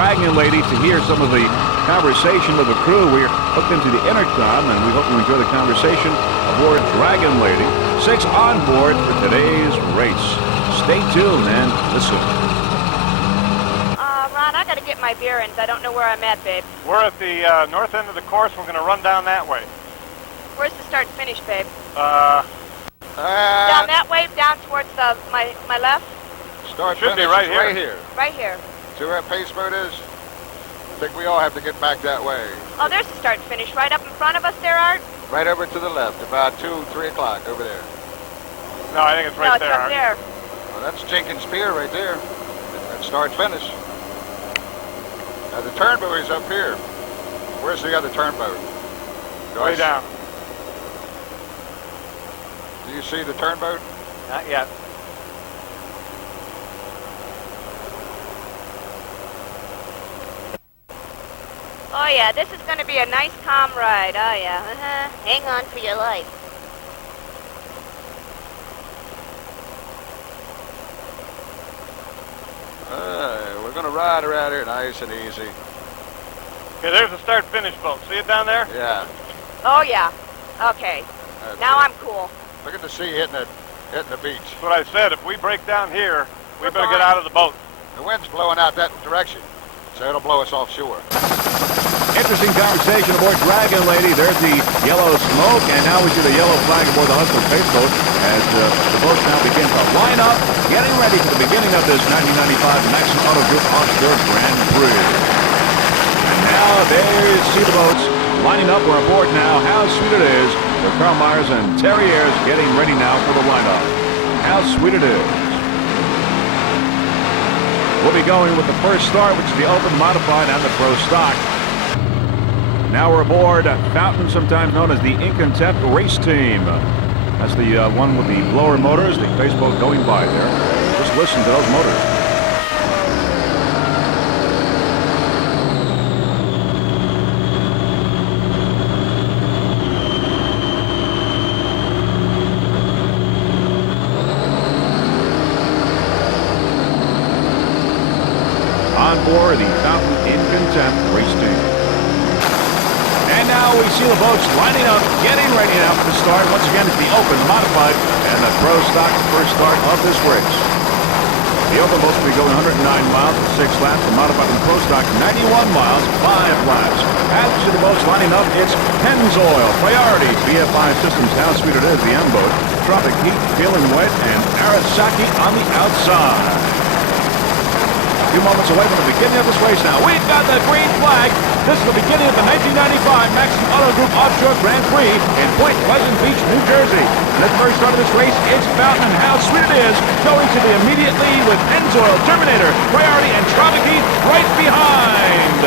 Dragon Lady to hear some of the conversation of the crew. We're hooked into the intercom, and we hope you enjoy the conversation aboard Dragon Lady. 6 on board for today's race. Stay tuned and listen. Ron, I gotta get my bearings. I don't know where I'm at, babe. We're at the north end of the course. We're gonna run down that way. Where's the start and finish, babe? Down that way, down towards my left? Start should be right here. Right here. See where that pace boat is? I think we all have to get back that way. Oh, there's the start and finish. Right up in front of us there, Art? Right over to the left, about 2, 3 o'clock over there. No, I think it's right there. No, it's up there. Well, that's Jenkins Pier right there. That's start finish. Now the turnboat is up here. Where's the other turnboat? Way down. Do you see the turnboat? Not yet. Oh, yeah, this is going to be a nice, calm ride. Oh, yeah. Hang on for your life. We're going to ride around here nice and easy. Okay, there's the start-finish boat. See it down there? Yeah. Oh, yeah. Okay. Now I'm cool. Look at the sea hitting the beach. That's what I said. If we break down here, we better get out of the boat. The wind's blowing out that direction, so it'll blow us offshore. Interesting conversation aboard Dragon Lady. There's the yellow smoke, and now we see the yellow flag aboard the Hudson Pace Boat as the boats now begin to line up, getting ready for the beginning of this 1995 Maxon Auto Group Offshore Grand Prix. And now there you see the boats lining up. We're aboard now. How sweet it is. The Carl Myers and Terry Ayers getting ready now for the lineup. How sweet it is. We'll be going with the first start, which is the open, modified, and the pro stock. Now we're aboard Fountain, sometimes known as the Incontempt Race Team. That's the one with the blower motors, the pace boat going by there. Just listen to those motors. On board the Fountain Incontempt Race Team. And now we see the boats lining up, getting ready now for the start. Once again, it's the open, modified, and the pro stock first start of this race. The open boats will be going 109 miles with 6 laps. The modified and pro stock 91 miles, 5 laps. As you see the boats lining up, it's Pennzoil, Priority, BFI Systems, How Sweet It Is, the M boat, Tropic Heat, Feeling Wet, and Arasaki on the outside. A few moments away from the beginning of this race now. We've got the green flag. This is the beginning of the 1995 Maxon Auto Group Offshore Grand Prix in Point Pleasant Beach, New Jersey. And at the very start of this race, it's Fountain and How Sweet It Is going to the immediate lead with Pennzoil, Terminator, Priority, and Tropic Heat right behind.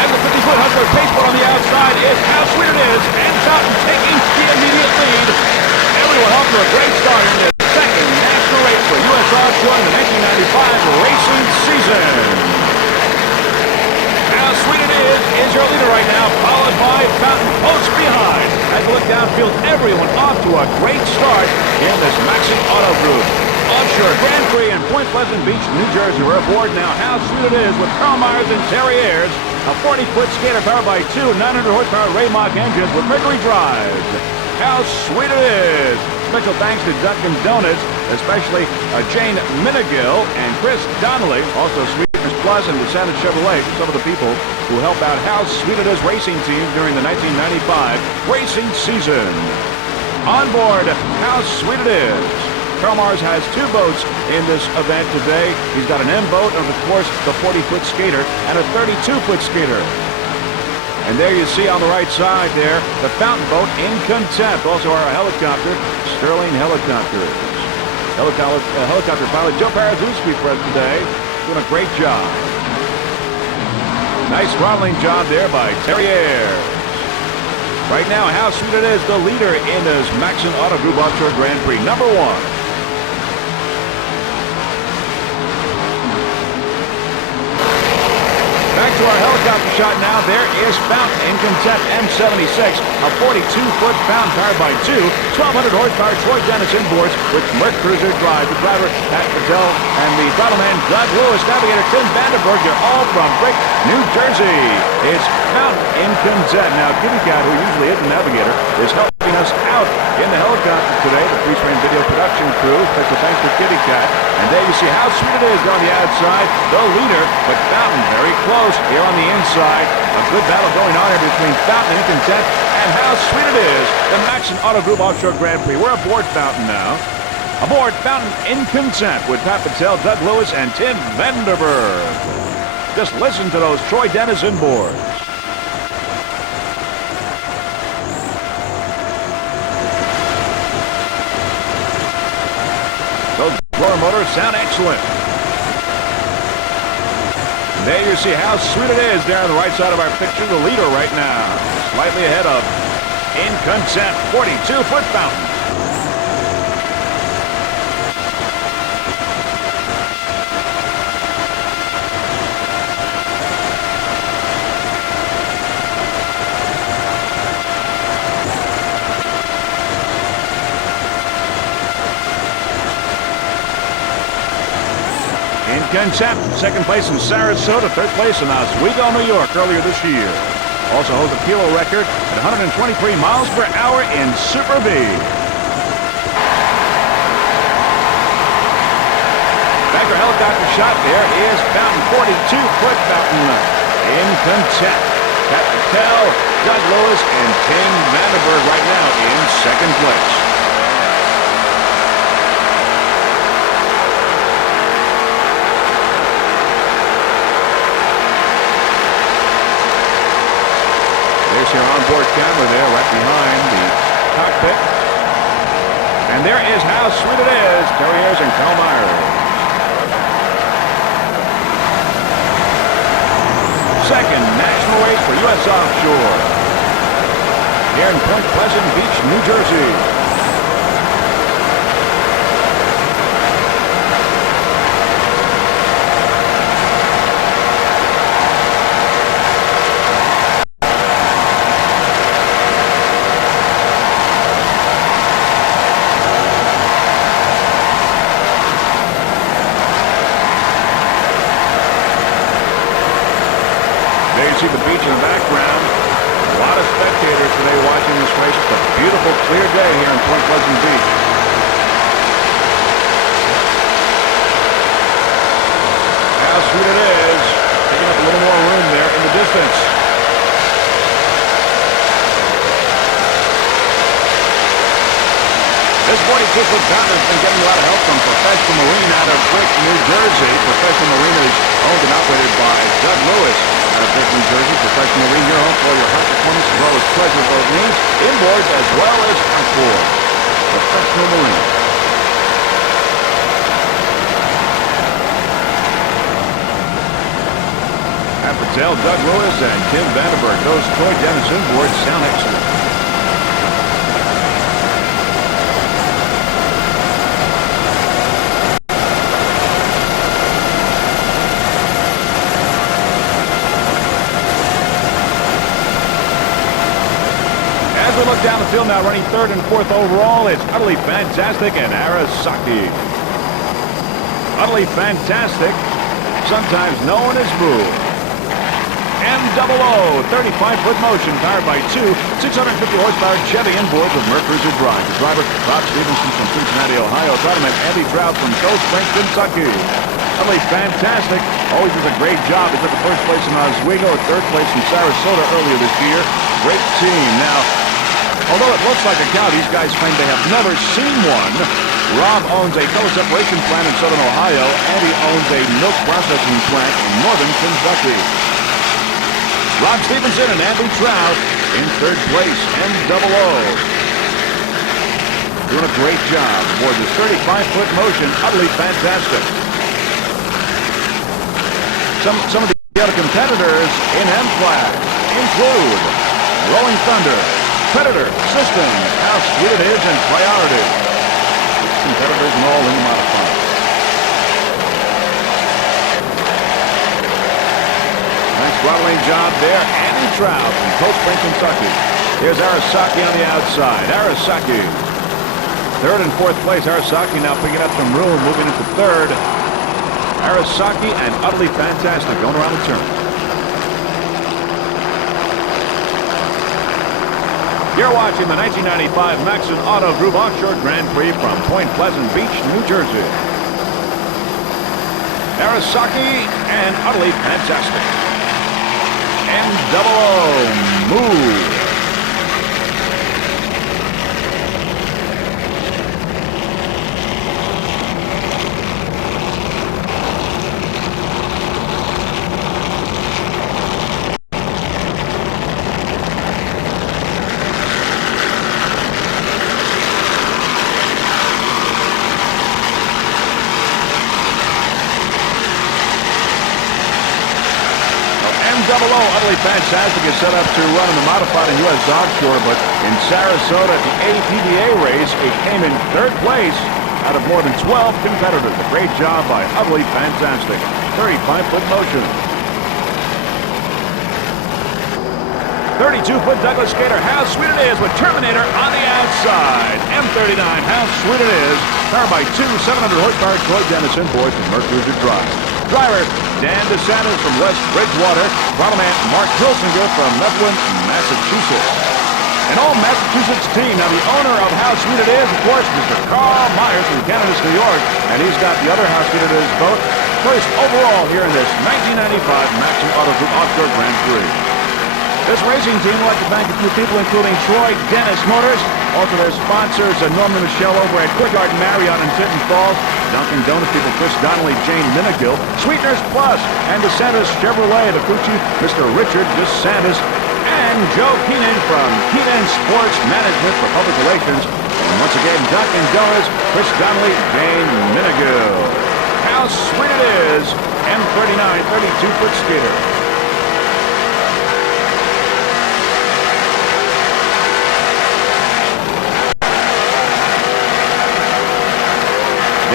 As the 50-foot Hustler pace boat on the outside is How Sweet It Is, and Fountain taking the immediate lead. Everyone off to a great start in this second national race for U.S. Offshore in the 1995 racing season. How Sweet It is your leader right now, followed by Fountain close behind. As you look downfield, everyone off to a great start in this Maxon Auto Group Offshore Grand Prix in Point Pleasant Beach, New Jersey. We're aboard now. How Sweet It Is with Carl Myers and Terry Ayers, a 40-foot skater powered by 2 900-horsepower Raymock engines with Mercury drives. How sweet it is! Special thanks to Dunkin' Donuts, especially Jane Minigill and Chris Donnelly, also Sweetness Plus and Descendant Chevrolet, some of the people who help out How Sweet It Is racing teams during the 1995 racing season. On board How Sweet It Is. Carl Myers has 2 boats in this event today. He's got an M boat and, of course, the 40-foot skater and a 32-foot skater. And there you see on the right side there, the Fountain boat in Contempt. Also our helicopter, Sterling Helicopters. Helicopter pilot Joe Parazewski present today, doing a great job. Nice throttling job there by Terry Ayers. Right now, How Sweet It Is, the leader in this Maxon Auto Group Offshore Grand Prix, number 1. Back to our helicopter helicopter shot now. There is Fountain in concept M76, a 42-foot Fountain powered by two 1,200 horsepower Troy Dennis inboards with Merc Cruiser drive. The driver, Pat Patel, and the throttle man, Doug Lewis, navigator Tim Vandenberg. They're all from Brick, New Jersey. It's Fountain in concept. Now, Kitty Cat, who usually is the navigator, is helping us out in the helicopter today. The Freeze-Frame Video production crew. Special thanks to Kitty Cat. And there you see how sweet it is on the outside. The leader, but Fountain very close here on the inside. A good battle going on here between Fountain and Content. And how sweet it is. The Maxon Auto Group Offshore Grand Prix. We're aboard Fountain now. Aboard Fountain in Content with Pat Patel, Doug Lewis, and Tim Vandenberg. Just listen to those Troy Dennis inboards. Those blower motors sound excellent. There you see how sweet it is there on the right side of our picture. The leader right now, slightly ahead of In Consent, 42-foot Fountain. In Consent, second place in Sarasota, third place in Oswego, New York earlier this year. Also holds a kilo record at 123 miles per hour in Super B. Bagger helicopter shot. There is Fountain, 42-foot Fountain in Consent. Pat Patel, Doug Lewis, and Tim Vandenberg right now in second place. There's your onboard camera there right behind the cockpit. And there is how sweet it is. Terry Ayers and Carl Myers. Second national race for U.S. Offshore. Here in Point Pleasant Beach, New Jersey. There you see the beach in the background. A lot of spectators today watching this race. It's a beautiful, clear day here in Point Pleasant Beach. How sweet it is. Taking up a little more room there in the distance. This 42-foot Fountain has been getting a lot of help from Professional Marine out of Brick, New Jersey. Professional Marine is owned and operated by Doug Lewis out of Brick, New Jersey. Professional Marine, your home for all your high performance as well as pleasure boat needs, inboards as well as outboard. Professional Marine. Pat Patel, Doug Lewis, and Tim Vandenberg. Those Troy Dennis inboards sound excellent. As we look down the field now, running third and fourth overall, it's Utterly Fantastic and Arasaki. Utterly Fantastic, sometimes known as Boo. MOO, 35-foot motion, powered by two 650 horsepower Chevy inboards with Merc Cruiser drive. The driver, Rob Stevenson from Cincinnati, Ohio. Throttle man, Andy Trout from Cold Spring, Kentucky. Utterly Fantastic, always does a great job. He took the first place in Oswego, third place in Sarasota earlier this year. Great team. Now, although it looks like a cow, these guys claim they have never seen one. Rob owns a color separation plant in southern Ohio, and he owns a milk processing plant in northern Kentucky. Rob Stevenson and Andy Trout in third place, MOO. Doing a great job aboard the 35-foot motion, Utterly Fantastic. Some of the other competitors in M-Class include Rolling Thunder, Predator, Systems, How Sweet It Is, and Priority. Competitors and all in the modified. Nice throttling job there. Andy Trout from Cold Spring, Kentucky. Here's Arasaki on the outside. Arasaki. Third and fourth place. Arasaki now picking up some room, moving into third. Arasaki and Utterly Fantastic going around the turn. You're watching the 1995 Maxon Auto Group Offshore Grand Prix from Point Pleasant Beach, New Jersey. Arasaki and Utterly Fantastic. MOO, move. Utterly Fantastic is set up to run in the modified and U.S. Offshore, but in Sarasota at the APBA race, it came in third place out of more than 12 competitors. A great job by Utterly Fantastic. 35-foot motion. 32-foot Douglas Skater. How sweet it is with Terminator on the outside. M39, how sweet it is. Powered by two 700 horsepower Troy Dennison boys from Mercury Drive. Driver Dan DeSantis from West Bridgewater. Throttle man Mark Hilsinger from Mifflin, Massachusetts. An all-Massachusetts team. Now the owner of How Sweet It Is, of course, Mr. Carl Myers from Canada's New York. And he's got the other How Sweet It Is boat. First overall here in this 1995 Maxon Auto Group Offshore Grand Prix. This racing team would like to thank a few people, including Troy Dennis Motors, also their sponsors, Norman and Michelle over at Courtyard Marriott in Tinton Falls, Dunkin' Donuts people, Chris Donnelly, Jane Minigill, Sweeteners Plus, and DeSantis Chevrolet, the crew chief, Mr. Richard DeSantis, and Joe Keenan from Keenan Sports Management for Public Relations. And once again, Dunkin' Donuts, Chris Donnelly, Jane Minigill. How sweet it is, M39 32-foot skater.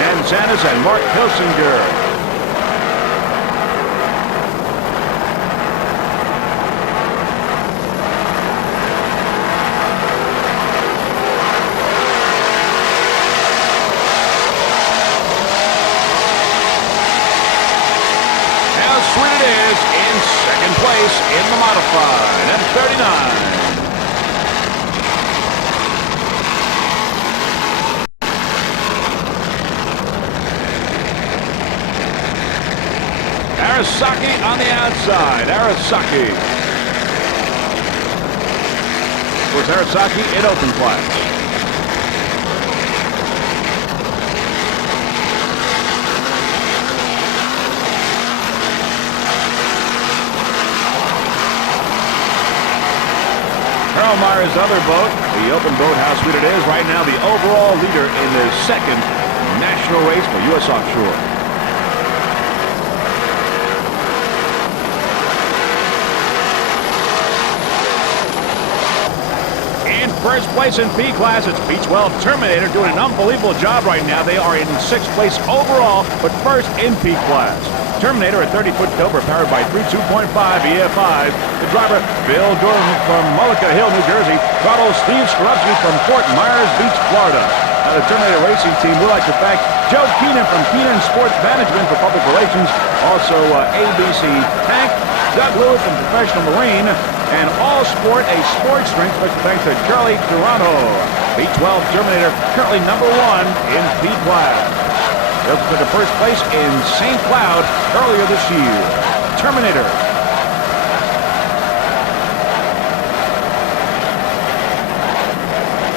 Dan Sanders and Mark Hilsinger. How sweet it is in second place in the modified M39. Arasaki on the outside. Arasaki. Of course, Arasaki in open class. Carl Meyer's other boat, the open boat, How Sweet It Is, right now the overall leader in the second national race for U.S. Offshore. First place in P class, it's P12 Terminator doing an unbelievable job right now. They are in sixth place overall, but first in P class. Terminator, a 30-foot Dover powered by 32.5 EFIs. The driver, Bill Gordon from Mullica Hill, New Jersey. Throttle Steve Skorupski from Fort Myers Beach, Florida. Now the Terminator Racing Team would like to thank Joe Keenan from Keenan Sports Management for Public Relations. Also ABC Tank, Doug Lewis from Professional Marine, and All Sport, a sports drink, special thanks to Charlie Toronto. B12 Terminator, currently #1 in P class. They also took a first place in St. Cloud earlier this year. Terminator.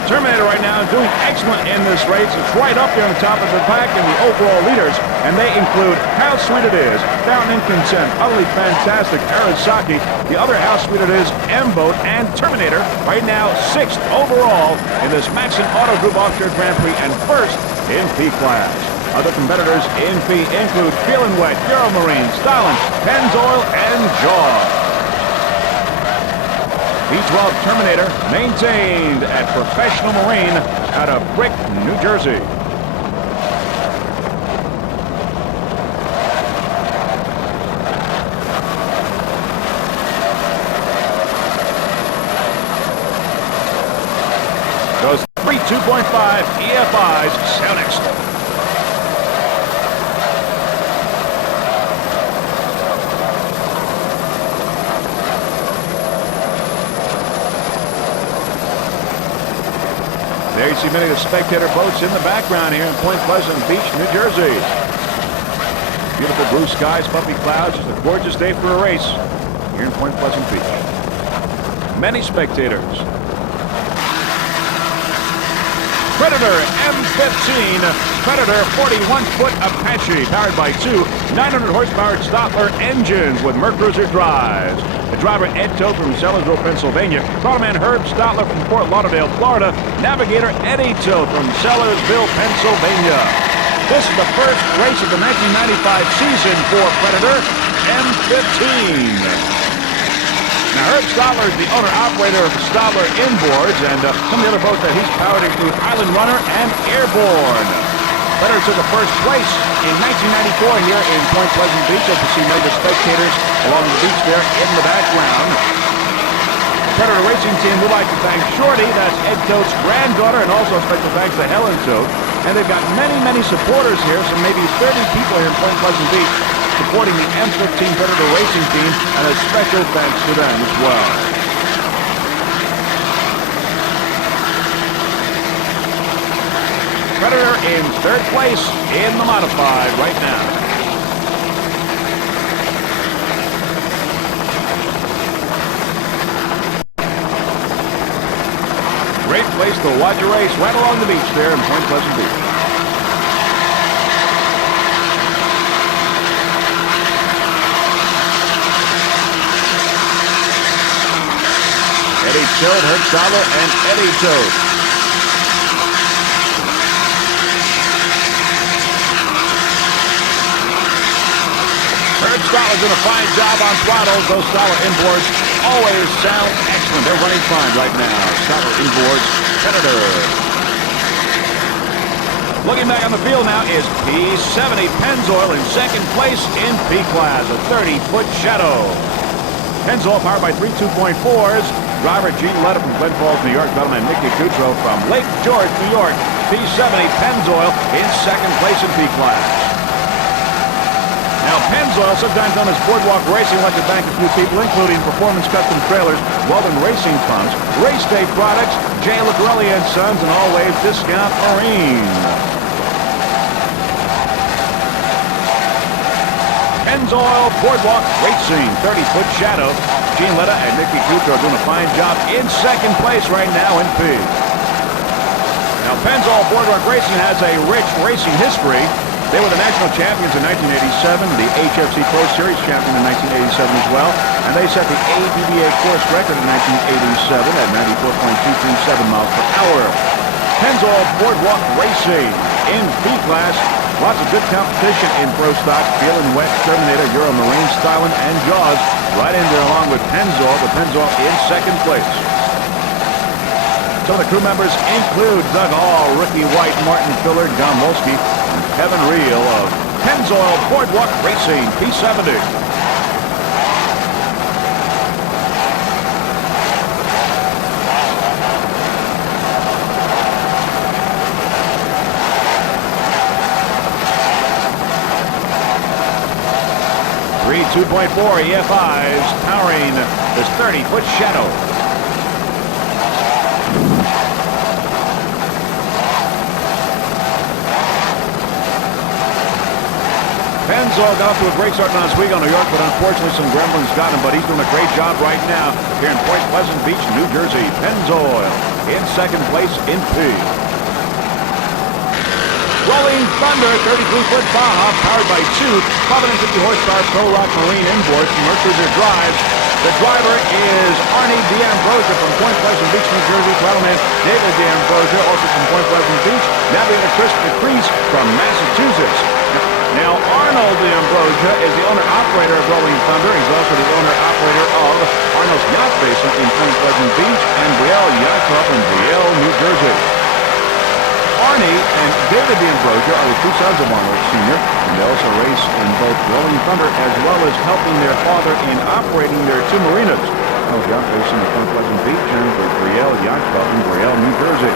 Terminator right now is doing excellent in this race. It's right up there on the top of the pack in the overall leaders, and they include How Sweet It Is, Down in Consent, Utterly Fantastic, Arasaki, the other How Sweet It Is, M-Boat, and Terminator, right now 6th overall in this Maxon Auto Group Offshore Grand Prix and first in P class. Other competitors in P include Feelin' Wet, Euromarine, Stylin', Pennzoil, and Jaw. B12 Terminator maintained at Professional Marine out of Brick, New Jersey. see many of the spectator boats in the background here in Point Pleasant Beach, New Jersey. Beautiful blue skies, puffy clouds. Just a gorgeous day for a race here in Point Pleasant Beach. Many spectators. Predator M15, Predator 41-foot Apache, powered by two 900-horsepower Stotler engines with Mercruiser drives. The driver Ed Toth from Sellersville, Pennsylvania. Throttle Herb Stotler from Fort Lauderdale, Florida. Navigator Eddie Toth from Sellersville, Pennsylvania. This is the first race of the 1995 season for Predator M15. Now, Herb Stotler is the owner-operator of Stotler Inboards, and some of the other boats that he's powered include Island Runner and Airborne. Predator took a first place in 1994 here in Point Pleasant Beach, as you see many of the spectators along the beach there in the background. The Predator Racing Team would like to thank Shorty, that's Ed Toth's granddaughter, and also special thanks to Helen Toth. And they've got many, many supporters here, so maybe 30 people here in Point Pleasant Beach supporting the M15 Predator Racing Team, and a special thanks to them as well. Predator in third place in the modified right now. Great place to watch a race right along the beach there in Point Pleasant Beach. Eddie Toth, Herb Stotler, and Eddie Toth. Herb Stotler's doing a fine job on throttles. Those Stotler inboards always sound excellent. They're running fine right now. Stotler inboards, Predator. Looking back on the field now is P70 Pennzoil in second place in P class, a 30-foot shadow. Pennzoil powered by three 2.4s. Driver Gene Letta from Glen Falls, New York. Battleman Nicky Goudreau from Lake George, New York. P70 Pennzoil in second place in P class. Now, Pennzoil, sometimes known as Boardwalk Racing, like to thank a few people, including Performance Custom Trailers, Weldon Racing Pumps, Race Day Products, Jay Lucarelli and Sons, and All Waves Discount Marine. Pennzoil Boardwalk Racing, 30-foot shadow. Gene Letta and Nicky Goudreau doing a fine job in second place right now in P. Now, Pennzoil Boardwalk Racing has a rich racing history. They were the national champions in 1987, the HFC Pro Series champion in 1987 as well, and they set the APBA course record in 1987 at 94.237 miles per hour. Pennzoil Boardwalk Racing in B class. Lots of good competition in Pro Stock, Feeling Wet, Terminator, Euro Marine, Styling, and Jaws. Right in there along with Pennzoil, but Pennzoil in second place. Some of the crew members include Doug Hall, Ricky White, Martin Filler, John Wolski, and Kevin Reel of Pennzoil Boardwalk Racing, P70. Three 2.4 EFIs powering this 30-foot shadow. Pennzoil got off to a great start in Oswego, New York, but unfortunately some gremlins got him, but he's doing a great job right now here in Point Pleasant Beach, New Jersey. Pennzoil in second place in P. Rolling Thunder, 33-foot Baja, powered by two 550-horsepower Pro Rock Marine inboards from Mercruiser drives. The driver is Arnie D'Ambrosia from Point Pleasant Beach, New Jersey. Paddleman David D'Ambrosia, also from Point Pleasant Beach. Navigator Chris Prix from Massachusetts. Now, Arnold D'Ambrosia is the owner-operator of Rolling Thunder. He's also the owner-operator of Arnold's Yacht Basin in Point Pleasant Beach and Brielle Yacht Club in Brielle, New Jersey. Arnie and David D'Ambrosia are the two sons of Arnold Sr., and they also race in both Rolling Thunder as well as helping their father in operating their two marinas. Arnold's Yacht Basin in Point Pleasant Beach and the Brielle Yacht Club in Brielle, New Jersey.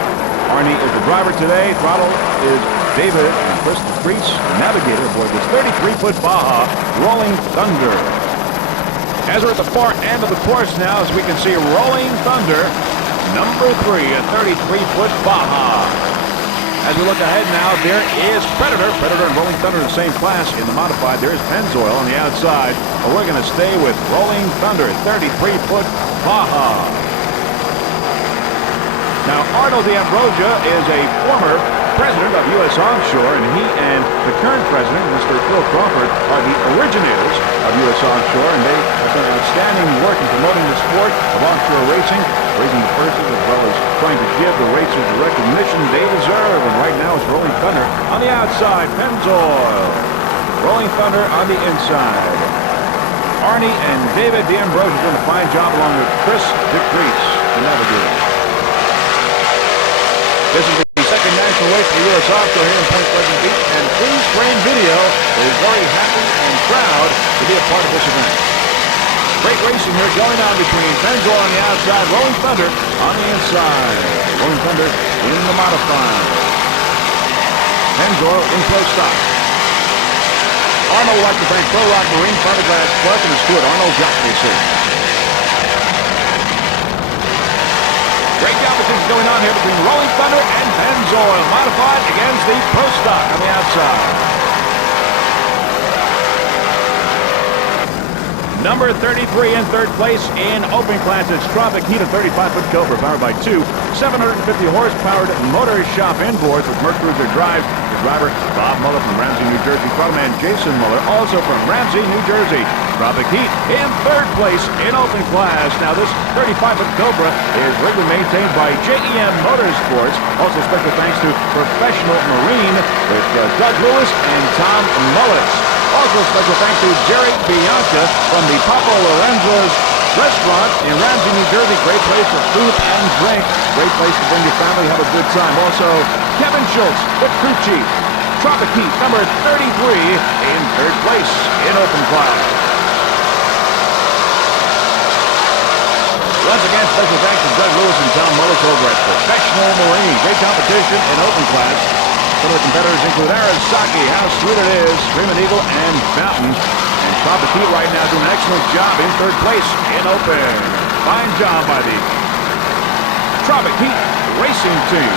Arnie is the driver today. Throttle is David and Chris Priest, navigator aboard this 33-foot Baja Rolling Thunder. As we're at the far end of the course now, as we can see Rolling Thunder number 3, a 33-foot Baja. As we look ahead now, there is Predator. Predator and Rolling Thunder in the same class in the modified. There is Pennzoil on the outside. But we're going to stay with Rolling Thunder, 33-foot Baja. Now, Arnold D'Ambrosia is a former president of U.S. Offshore, and he and the current president, Mr. Phil Crawford, are the originators of U.S. Offshore, and they have done outstanding work in promoting the sport of offshore racing, raising the purses as well as trying to give the racers the recognition they deserve. And right now it's Rolling Thunder on the outside, Pennzoil. Rolling Thunder on the inside. Arnie and David D'Ambrosia doing a fine job along with Chris DeCrease, the navigator. This is the second national race for U.S. Offshore here in Point Pleasant Beach, and Freeze Frame Video is very happy and proud to be a part of this event. Great racing here going on between Pennzoil on the outside, Rolling Thunder on the inside. Rolling Thunder in the modified. Pennzoil in close stock. Arnold would like to thank Pro Rock Marine, Fiberglass Club, and his Stuart Arnold Yacht Racing. Great competition going on here between Rolling Thunder and Pennzoil, modified against the Pro Stock on the outside. Number 33 in third place in open class is Tropic Heat, a 35-foot Cobra powered by two 750-horse-powered motor shop inboards with Mercruiser drives. The driver, Bob Muller from Ramsey, New Jersey. Throttle-man Jason Muller, also from Ramsey, New Jersey. Tropic Heat in third place in open class. Now this 35-foot Cobra is regularly maintained by JEM Motorsports. Also special thanks to Professional Marine with Doug Lewis and Tom Mullis. Also special thanks to Jerry Bianca from the Papa Lorenzo's restaurant in Ramsey, New Jersey. Great place for food and drink. Great place to bring your family, have a good time. Also, Kevin Schultz, the crew chief. Tropic Heat, number 33 in third place in open class. Once again, special thanks to Doug Lewis and Tom Mullis over at Professional Marine. Great competition in open class. Some of the competitors include Arasaki, How Sweet It Is, Screaming Eagle, and Fountain. And Tropic Heat right now doing an excellent job in third place in open. Fine job by the Tropic Heat racing team.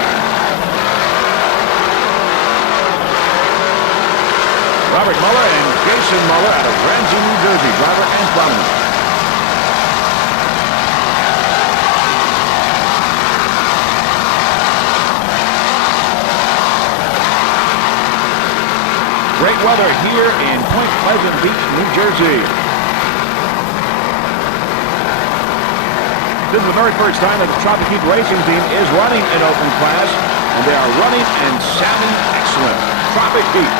Robert Muller and Jason Muller out of Ramsey, New Jersey, driver and throttle. Great weather here in Point Pleasant Beach, New Jersey. This is the very first time that the Tropic Heat racing team is running in open class, and they are running and sounding excellent. Tropic Heat.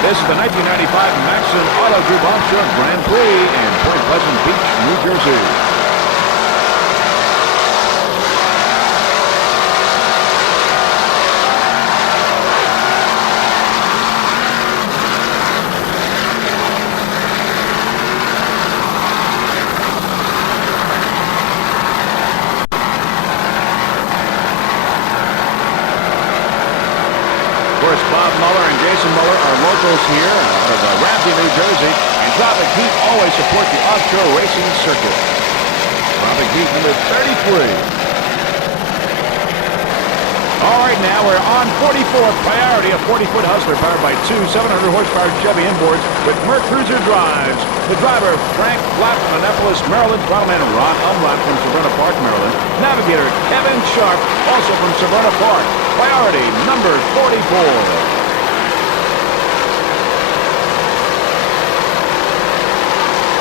This is the 1995 Maxon Auto Group Offshore Grand Prix in Point Pleasant Beach, New Jersey. Bob Muller and Jason Muller are locals here out of Ramsey, New Jersey, and Tropic Heat always support the offshore racing circuit. Tropic Heat number 33. All right, now we're on 44th priority, a 40-foot Hustler powered by two 700-horsepower Chevy inboards with Mercruiser drives. The driver, Frank Flapp from Annapolis, Maryland. Throttleman Ron Umlapp from Severna Park, Maryland. Navigator Kevin Sharp, also from Severna Park. Priority number 44.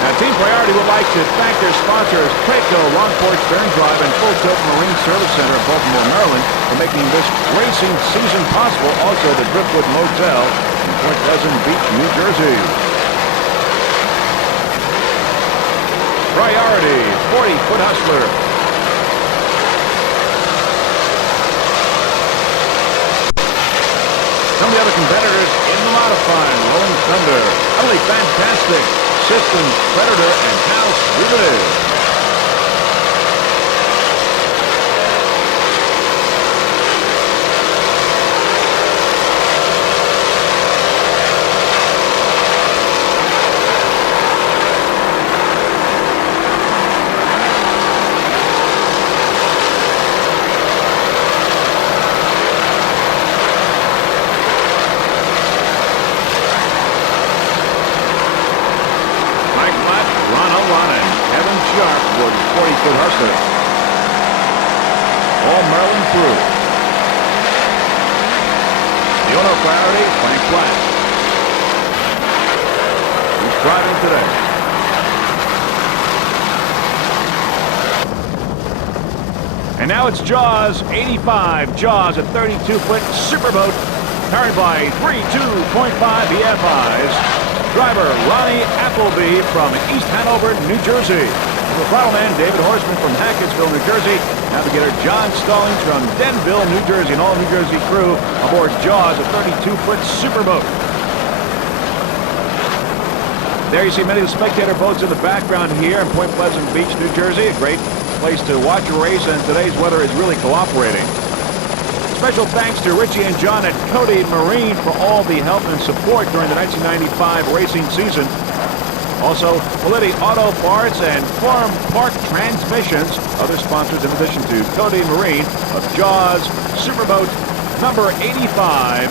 Now, Team Priority would like to thank their sponsors, Traco, Long Porch Stern Drive, and Full Tilt Marine Service Center of Baltimore, Maryland, for making this racing season possible. Also, the Driftwood Motel in Point Pleasant Beach, New Jersey. Priority, 40-foot Hustler. Some of the other competitors in the modified, Rolling Thunder, Utterly Fantastic, Systems, Predator, and How Sweet It Is. Chrysler. All Maryland crew. The owner of Priority, Frank Platt. He's driving today. And now it's Jaws 85. Jaws, a 32-foot superboat carried by 3 2.5 EFIs. Driver Ronnie Appleby from East Hanover, New Jersey. The man David Horseman from Hackett'sville, New Jersey. Navigator John Stallings from Denville, New Jersey. And all New Jersey crew aboard Jaws, a 32-foot superboat. There you see many of the spectator boats in the background here in Point Pleasant Beach, New Jersey. A great place to watch a race, and today's weather is really cooperating. Special thanks to Richie and John at Cody Marine for all the help and support during the 1995 racing season. Also, Politi Auto Parts and Farm Park Transmissions, other sponsors in addition to Cody Marine of Jaws Superboat number 85.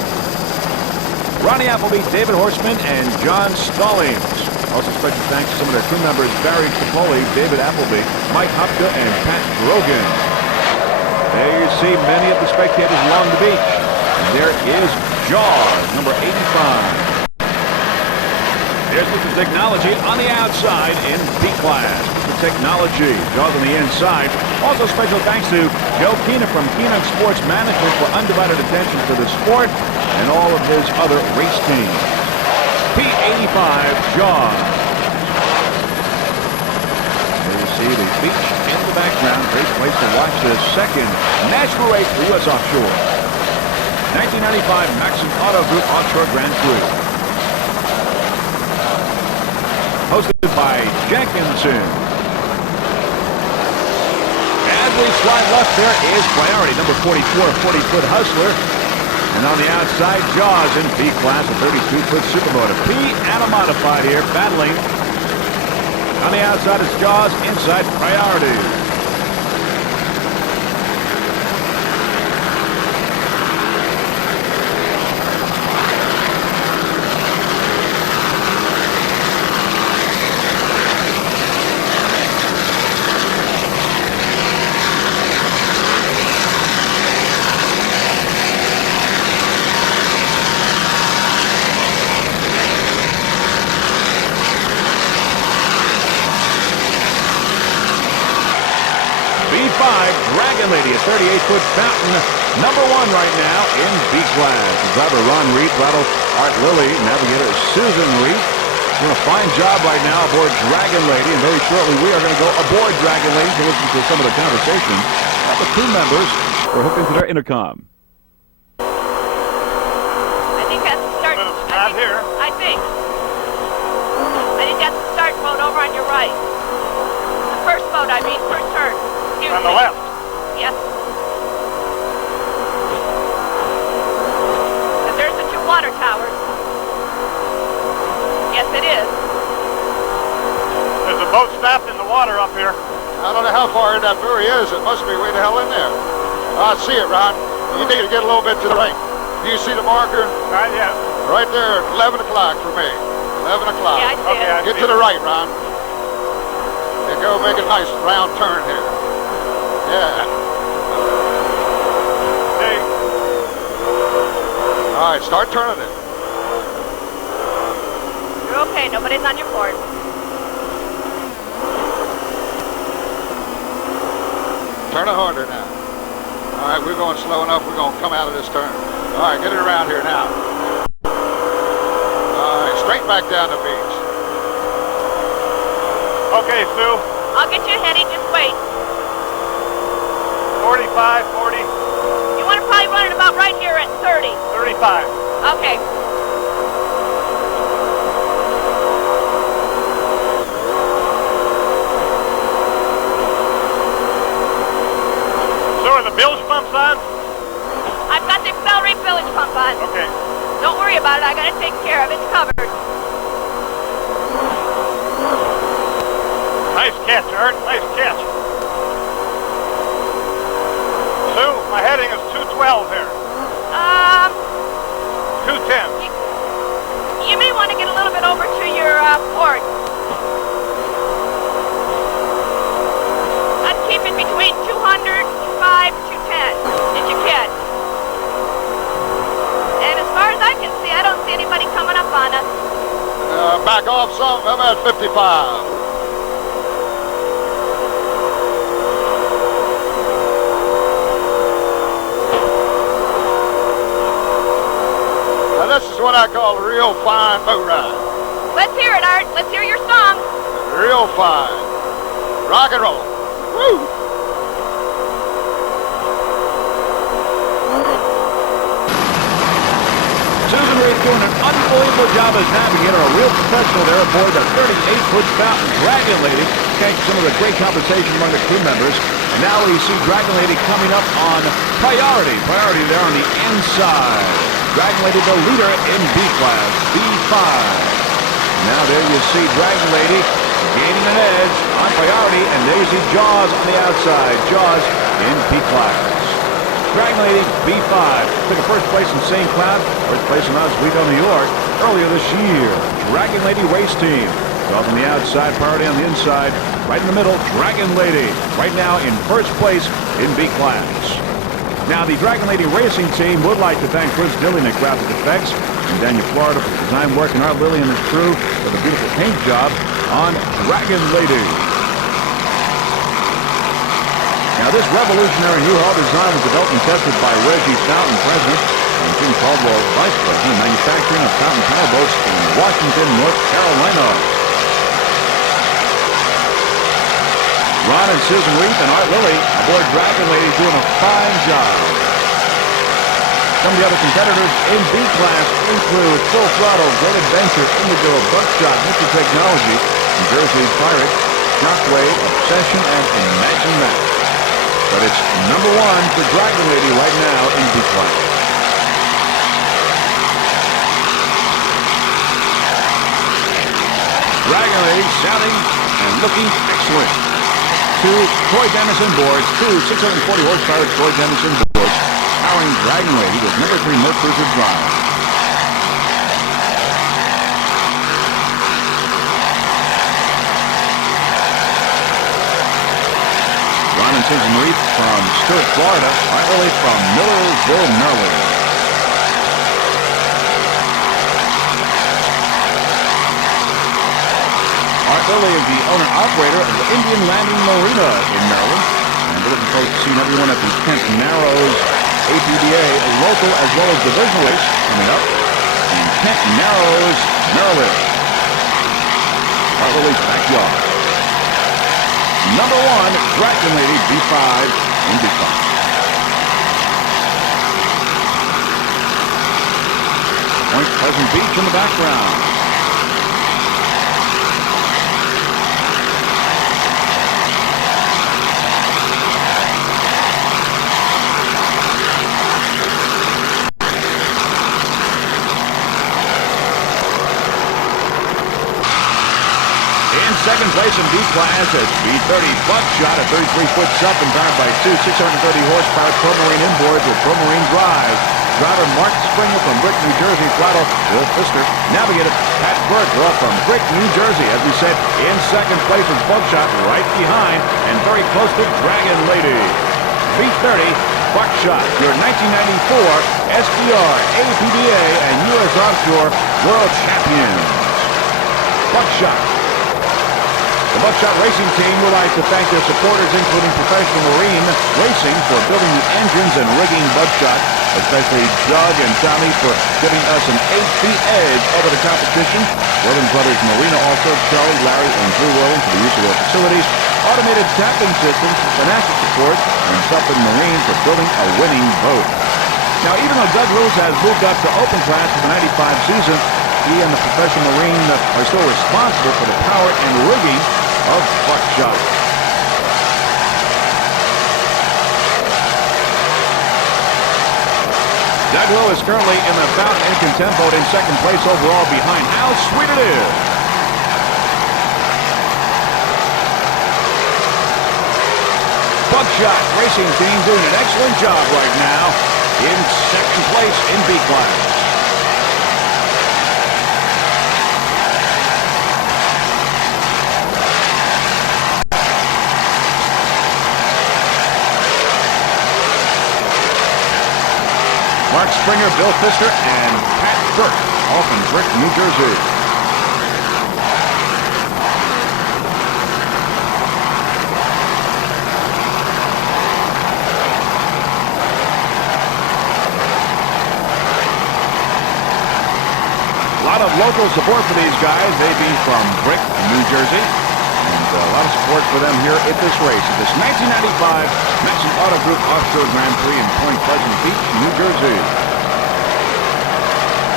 Ronnie Appleby, David Horseman, and John Stallings. Also special thanks to some of their crew members, Barry Tripoli, David Appleby, Mike Hopka, and Pat Grogan. There you see many of the spectators along the beach. And there is Jaws, number 85. There's Mr. Technology on the outside in B-Class. Mr. Technology, Jaws on the inside. Also special thanks to Joe Keenan from Keenan Sports Management for undivided attention to the sport and all of his other race teams. P85 Jaws. There you see the beach in the background. Great place to watch the second national race for U.S. Offshore. 1995 Maxon Auto Group Offshore Grand Prix. Hosted by Jenkinson. As we slide left, there is Priority, number 44, 40-foot Hustler. And on the outside, Jaws in B-Class, a 32-foot superboat. A P and a modified here, battling. On the outside is Jaws, inside Priority. Dragon Lady, a 38-foot fountain, number 1 right now in B-Class. Driver Ron Reed, throttle Art Lilly, navigator Susan Reed. Doing a fine job right now aboard Dragon Lady, and very shortly we are going to go aboard Dragon Lady to listen to some of the conversation that the crew members are hooked into their intercom. I think that's the start. Not here. I think that's the start boat over on your right. The first boat, I mean, first turn. Excuse On me. the left. Yes. And there's the 2 water towers. Yes, it is. There's a boat stopped in the water up here. I don't know how far in that buoy is. It must be way the hell in there. I see it, Ron. You need to get a little bit to the right. Do you see the marker? Not yet. Right there, 11 o'clock for me. 11 o'clock. Yeah, I see Okay, it. I Get see to the it. right, Ron. And go make a nice round turn here. Yeah. Hey, All right, start turning it. You're okay. Nobody's on your port. Turn it harder now. All right, we're going slow enough. We're going to come out of this turn. All right, get it around here now. All right, straight back down the beach. okay, Sue. I'll get you heading. Just wait. 45, 40, You want to probably run it about right here at 30. 35. Okay. So are the bilge pumps on? I've got the accelerate village pump on. Okay. Don't worry about it. I got it taken care of. It's covered. Nice catch, Art. Nice catch. Sue, my heading is 212 here. 210. You may want to get a little bit over to your port. I'd keep somebody coming up on us. Back off some. I'm at 55. Now this is what I call a real fine boat ride. Let's hear it, Art. Let's hear your song. Real fine. Rock and roll. Woo! Susan Reed doing an unbelievable job as navigator, a real professional there aboard the 38-foot Fountain Dragon Lady. Thanks to some of the great conversation among the crew members. And now we see Dragon Lady coming up on priority. Priority there on the inside. Dragon Lady the leader in B class, B5. Now there you see Dragon Lady gaining an edge on priority, and there you see Jaws on the outside. Jaws in B class. Dragon Lady B5 took a first place in St. Cloud, first place in Oswego, New York, earlier this year. Dragon Lady race team. Jaws on the outside, priority on the inside. Right in the middle, Dragon Lady. Right now in first place in B class. Now the Dragon Lady racing team would like to thank Chris Dillon at Graphic Effects in Dania, Florida for design work, and Art Lilly and his crew for the beautiful paint job on Dragon Lady. Now, this revolutionary U-Haul design was developed and tested by Reggie Fountain, president, and Jim Caldwell, vice president, manufacturing of Fountain Powerboats in Washington, North Carolina. Ron and Susan Reed and Art Lilly aboard Dragon Lady doing a fine job. Some of the other competitors in B class include Full Throttle, Great Adventure, Indigo, Buckshot, Mr. Technology, New Jersey Pirate, Shockwave, Obsession, and Imagine That. But it's number one for Dragon Lady right now in B class. Dragon Lady sounding and looking excellent. Two Troy Denison boards, two 640 horsepower Troy Denison boards, powering Dragon Lady with number 3 Mercruiser drive. Ron and Susan Reed from Stuart, Florida. Art Lilly from Millersville, Maryland. Art Lilly is the owner-operator of the Indian Landing Marina in Maryland. And we're looking forward to seeing everyone at the Kent Narrows APBA local as well as divisional race coming up in Kent Narrows, Maryland. Art Lilly's backyard. Number 1, Dragon Lady B5 in B5. Point Pleasant Beach in the background. Second place in B class is B30 Buckshot, a 33-foot sub and powered by two 630 horsepower Promarine inboards with Promarine drive. Driver Mark Springer from Brick, New Jersey, throttle Will Pfister. Navigator Pat Burke from Brick, New Jersey. As we said, in second place is Buckshot, right behind and very close to Dragon Lady. B30 Buckshot, your 1994 SDR, APBA, and U.S. Offshore World Champions. Buckshot. The Buckshot Racing Team would like to thank their supporters, including Professional Marine Racing, for building the engines and rigging Buckshot, especially Doug and Tommy for giving us an 8-feet edge over the competition. Williams Brothers Marina also, Charlie, Larry, and Drew Williams for the use of their facilities, automated tapping systems, financial support, and Suffolk Marine for building a winning boat. Now, even though Doug Lewis has moved up to open class for the 95 season, he and the Professional Marine are still responsible for the power and rigging of Buckshot. Doug Lewis currently in the Fountain and Contempt boat in second place overall behind How Sweet It Is. Buckshot Racing Team doing an excellent job right now in second place in B class. Mark Springer, Bill Pfister, and Pat Burke, all from Brick, New Jersey. A lot of local support for these guys. They be from Brick, New Jersey. And a lot of support for them here at this race. At this 1995 Maxon Auto Group Offshore Grand Prix in Point Pleasant Beach, New Jersey.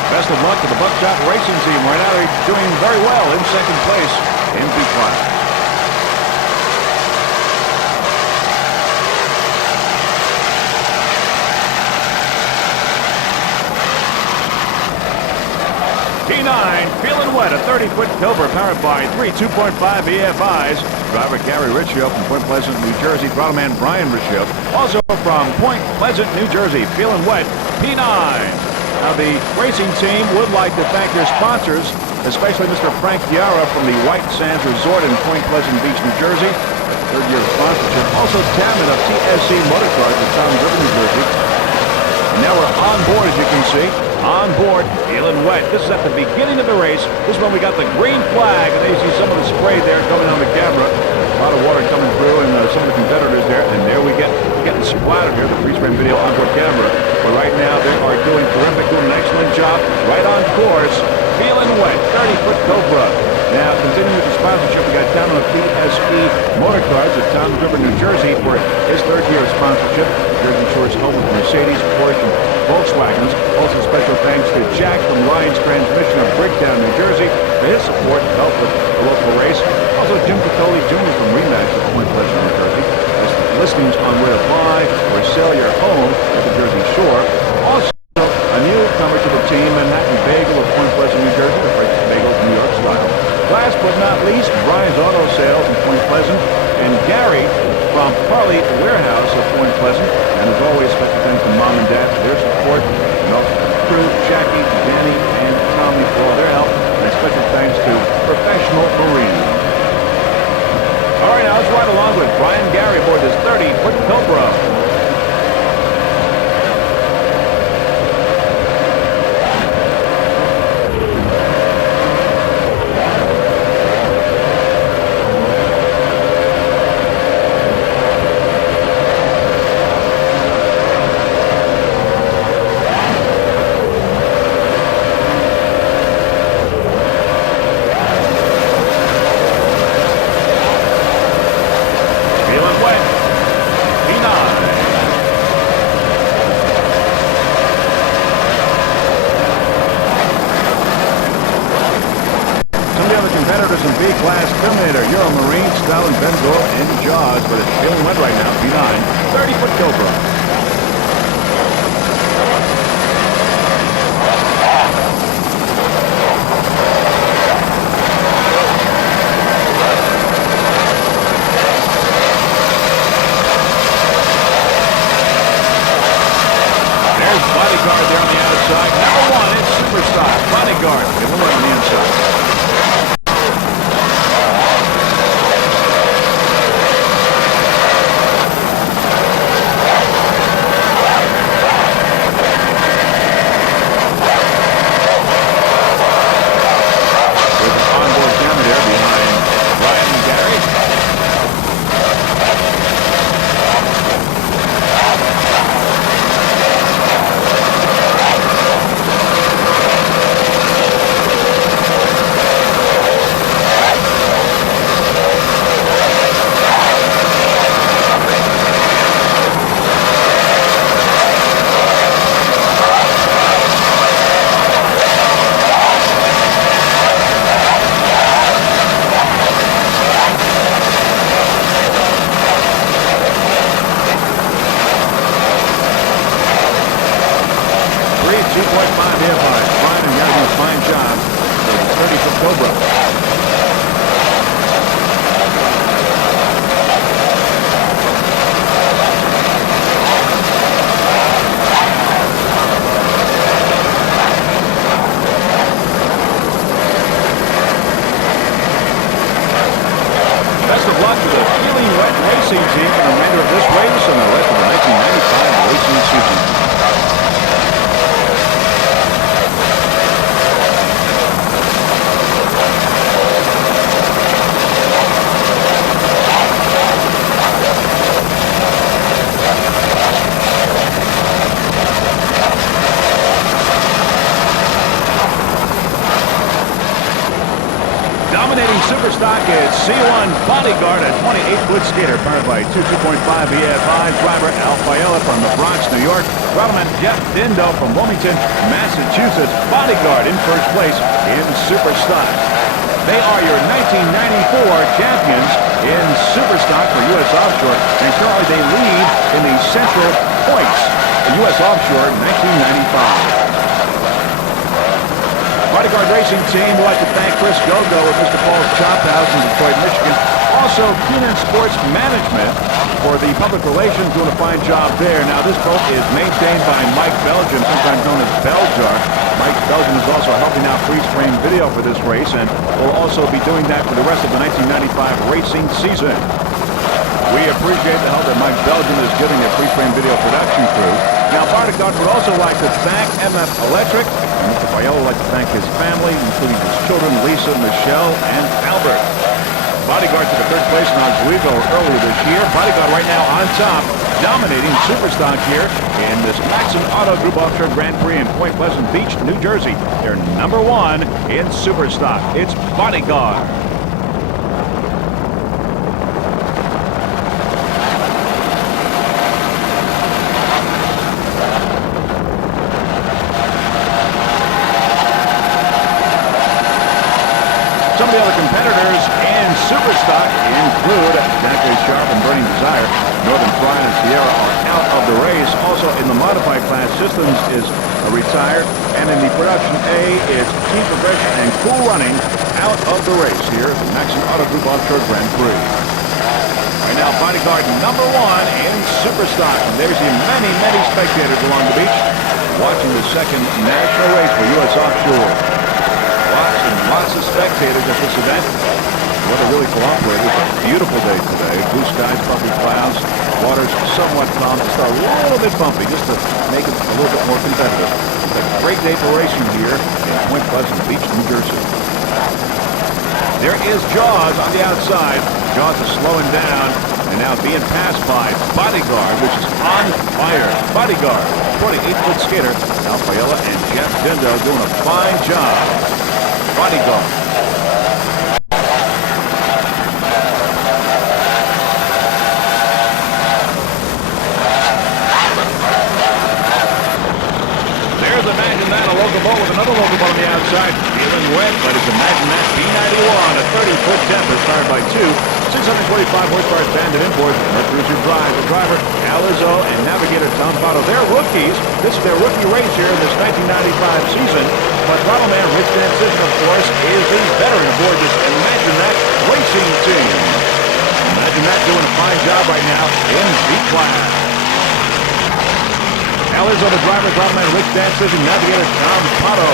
Best of luck to the Buckshot Racing Team. Right now they're doing very well in second place in B class. P9, feeling wet, a 30-foot Cobra powered by three 2.5 EFIs. Driver Gary Riccio from Point Pleasant, New Jersey. Throttleman Brian Riccio, also from Point Pleasant, New Jersey. Feeling wet, P9. Now the racing team would like to thank their sponsors, especially Mr. Frank Yara from the White Sands Resort in Point Pleasant Beach, New Jersey. Third year of sponsorship. Also Tamman of TSC Motorcars in Town River, New Jersey. And now we're on board, as you can see. On board, feeling wet. This is at the beginning of the race. This is when we got the green flag, and there you see some of the spray there coming on the camera. A lot of water coming through, and some of the competitors there. And there we're getting splattered here, the freeze frame video onboard camera. But right now, they are doing terrific, doing an excellent job. Right on course, feeling wet. 30-foot Cobra. Now, continuing with the sponsorship, we got Tamman of TSE Motorcars at Town River, New Jersey for his third year of sponsorship. Jersey Shore's home with Mercedes, Porsche, and Volkswagens. Also special thanks to Jack from Ryan's Transmission of Bricktown, New Jersey, for his support and help with the local race. Also Jim Piccoli Jr. from Rematch of Point Pleasant, New Jersey. Listings on where to buy or sell your home at the Jersey Shore. Also, a newcomer to the team, Manhattan Bagel of Point Pleasant, New Jersey, the French bagel New York style. Last but not least, Brian's Auto Sales in Point Pleasant, and Gary from Harley Warehouse of Point Pleasant. And as always, special thanks to Mom and Dad for their support, and also to the crew, Jackie, Danny, and Tommy for all their help, and special thanks to Professional Marine. All right, now let's ride along with Brian Gary aboard this 30-foot Cobra. B-Class Terminator, Euromarine, Stalin, Benzor, and Jaws, but it's feeling wet right now. P9, 30-foot Cobra. There's Bodyguard there on the outside. Number one, it's Superstar. Bodyguard, give him on the inside. Superstock is C1 Bodyguard, a 28-foot skater powered by 2.5 EFI. Driver Al Fiella from the Bronx, New York. Throttle Jeff Dindo from Wilmington, Massachusetts. Bodyguard in first place in Superstock. They are your 1994 champions in Superstock for U.S. Offshore, and currently they lead in the Central Points in U.S. Offshore 1995. Bodyguard Racing Team would like to thank Chris Gogo with Mr. Paul's Chop House in Detroit, Michigan. Also, Keenan Sports Management for the public relations, doing a fine job there. Now, this boat is maintained by Mike Belgium, sometimes known as Beljar. Mike Belgium is also helping out freeze frame video for this race, and will also be doing that for the rest of the 1995 racing season. We appreciate the help that Mike Belgium is giving the freeze frame video production crew. Now, Bodyguard would also like to thank MF Electric, and Mr. Fiella would like to thank his family, including his children, Lisa, Michelle, and Albert. Bodyguard took a third place in Oswego earlier this year. Bodyguard right now on top, dominating Superstock here in this Maxon Auto Group Offshore Grand Prix in Point Pleasant Beach, New Jersey. They're number one in Superstock. It's Bodyguard. Some of the other competitors in Superstock include Zachary Sharp and Burning Desire. Northern Pride and Sierra are out of the race. Also in the modified class, Systems is retired. And in the production A, it's Team Progression and Cool Running out of the race here at the Maxon Auto Group Offshore Grand Prix. Right now, Bodyguard number one in Superstock. And there's the many, many spectators along the beach watching the second national race for U.S. Offshore. Lots of spectators at this event. Weather really cooperated. It's a beautiful day today. Blue skies, puffy clouds. Water's somewhat calm. Just a little bit bumpy, just to make it a little bit more competitive. It's a great day for racing here in Point Pleasant Beach, New Jersey. There is Jaws on the outside. Jaws is slowing down and now being passed by Bodyguard, which is on fire. Bodyguard, 28-foot skater, Al Fiella and Jeff Dindo doing a fine job. Bodyguard. There's Imagine That, a local boat with another local boat on the outside. Feeling wet, but it's Imagine That B91, a 30-foot Tempest powered by two 625 horsepower standard imports. Let's your drive. The driver, Alizo, and navigator Tom Pato. They're rookies. This is their rookie race here in this 1995 season. But Throttle Man Rich Decision, of course, is the veteran aboard this Imagine That racing team. Imagine That doing a fine job right now in B-Class. Alizo, the driver, Throttle Man Rich Decision, navigator Tom Pato.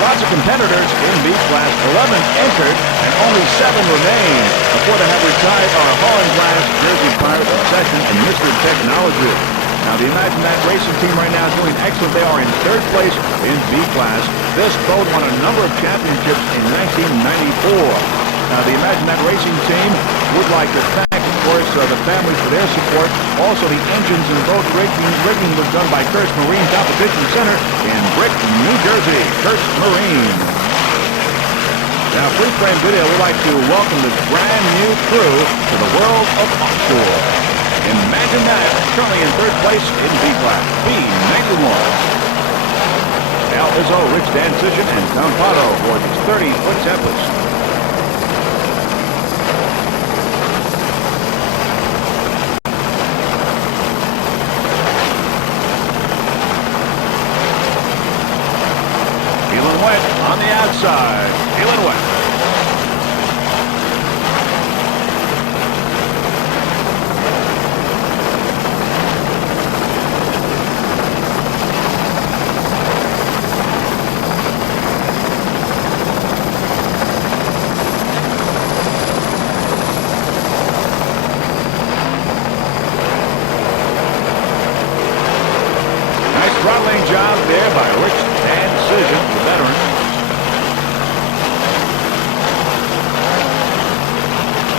Lots of competitors in B-Class. 11 entered and only 7 remain. Before they have retired are Holland Glass, Jersey Pirate, Obsession, and Mr. Technology. Now, the Imagine That racing team right now is doing excellent. They are in third place in B-Class. This boat won a number of championships in 1994. Now, the Imagine That racing team would like to thank, of course, the families for their support. Also, the engines and boat rigging was done by Kurtz Marine Competition Center in Brick, New Jersey. Kurtz Marine. Now, Free Frame Video would like to welcome this brand new crew to the world of offshore. Imagine That, currently in third place in B-Class, B91. Al Izzo, Rich Decision, and Tom Pato for these 30-foot Tempest. Feeling wet on the outside. Feeling wet. Throttling job there by Rich Decision, the veteran.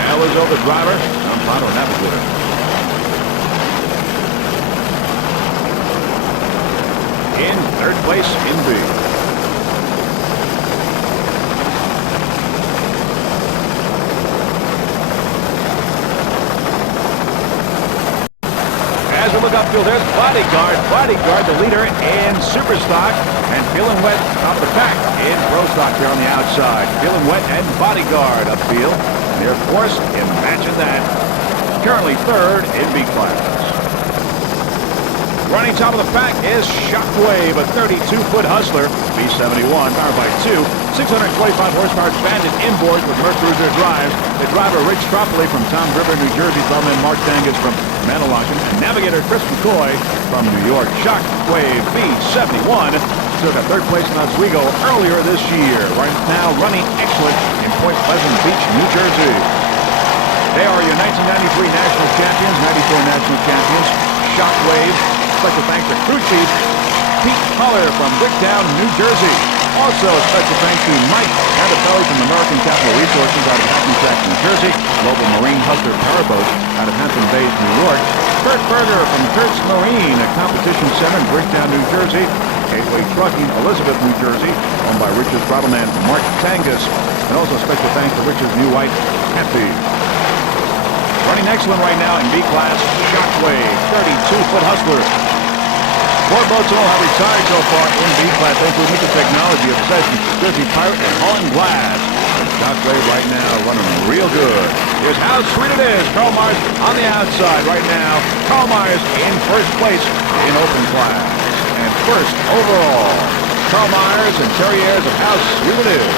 Alizo, the driver. Tom Pato, navigator. In third place in B. field. There's Bodyguard. Bodyguard, the leader in Superstock. And feeling wet top of the pack in Pro Stock here on the outside. Feeling wet and Bodyguard upfield. And of course, imagine that. Currently third in B class. Running top of the pack is Shockwave, a 32-foot Hustler, B71, powered by 625 horsepower Bandit inboard with Mercruiser drives. The driver, Rich Tropoli from Tom River, New Jersey, Bellman Mark Dangus from Manalacan, and Navigator Chris McCoy from New York. Shockwave B71 took a third place in Oswego earlier this year. Right now running excellent in Point Pleasant Beach, New Jersey. They are your 1993 national champions, 94 national champions. Shockwave. Special thanks to crew chief Pete Holler from Bricktown, New Jersey. Also, special thanks to Mike Annapelli from American Capital Resources out of Hackensack, New Jersey. Global Marine Hustler Powerboat out of Hampton Bays, New York. Kurt Berger from Kurt's Marine, a competition center in Bricktown, New Jersey. Gateway Trucking, Elizabeth, New Jersey, owned by Rich's Throttleman Mark Tangus. And also special thanks to Rich's new wife, Kathy. Running excellent right now in B class, Shockwave, 32-foot Hustler. 4 boats all have retired so far in B class. They include the technology of Session, Jersey Pirate, and Holland Glass. And Shockwave right now running real good. Here's how sweet it is. Karl Myers on the outside right now. Karl Myers in first place in open class. And first overall, Karl Myers and Terry Ayers of how sweet it is.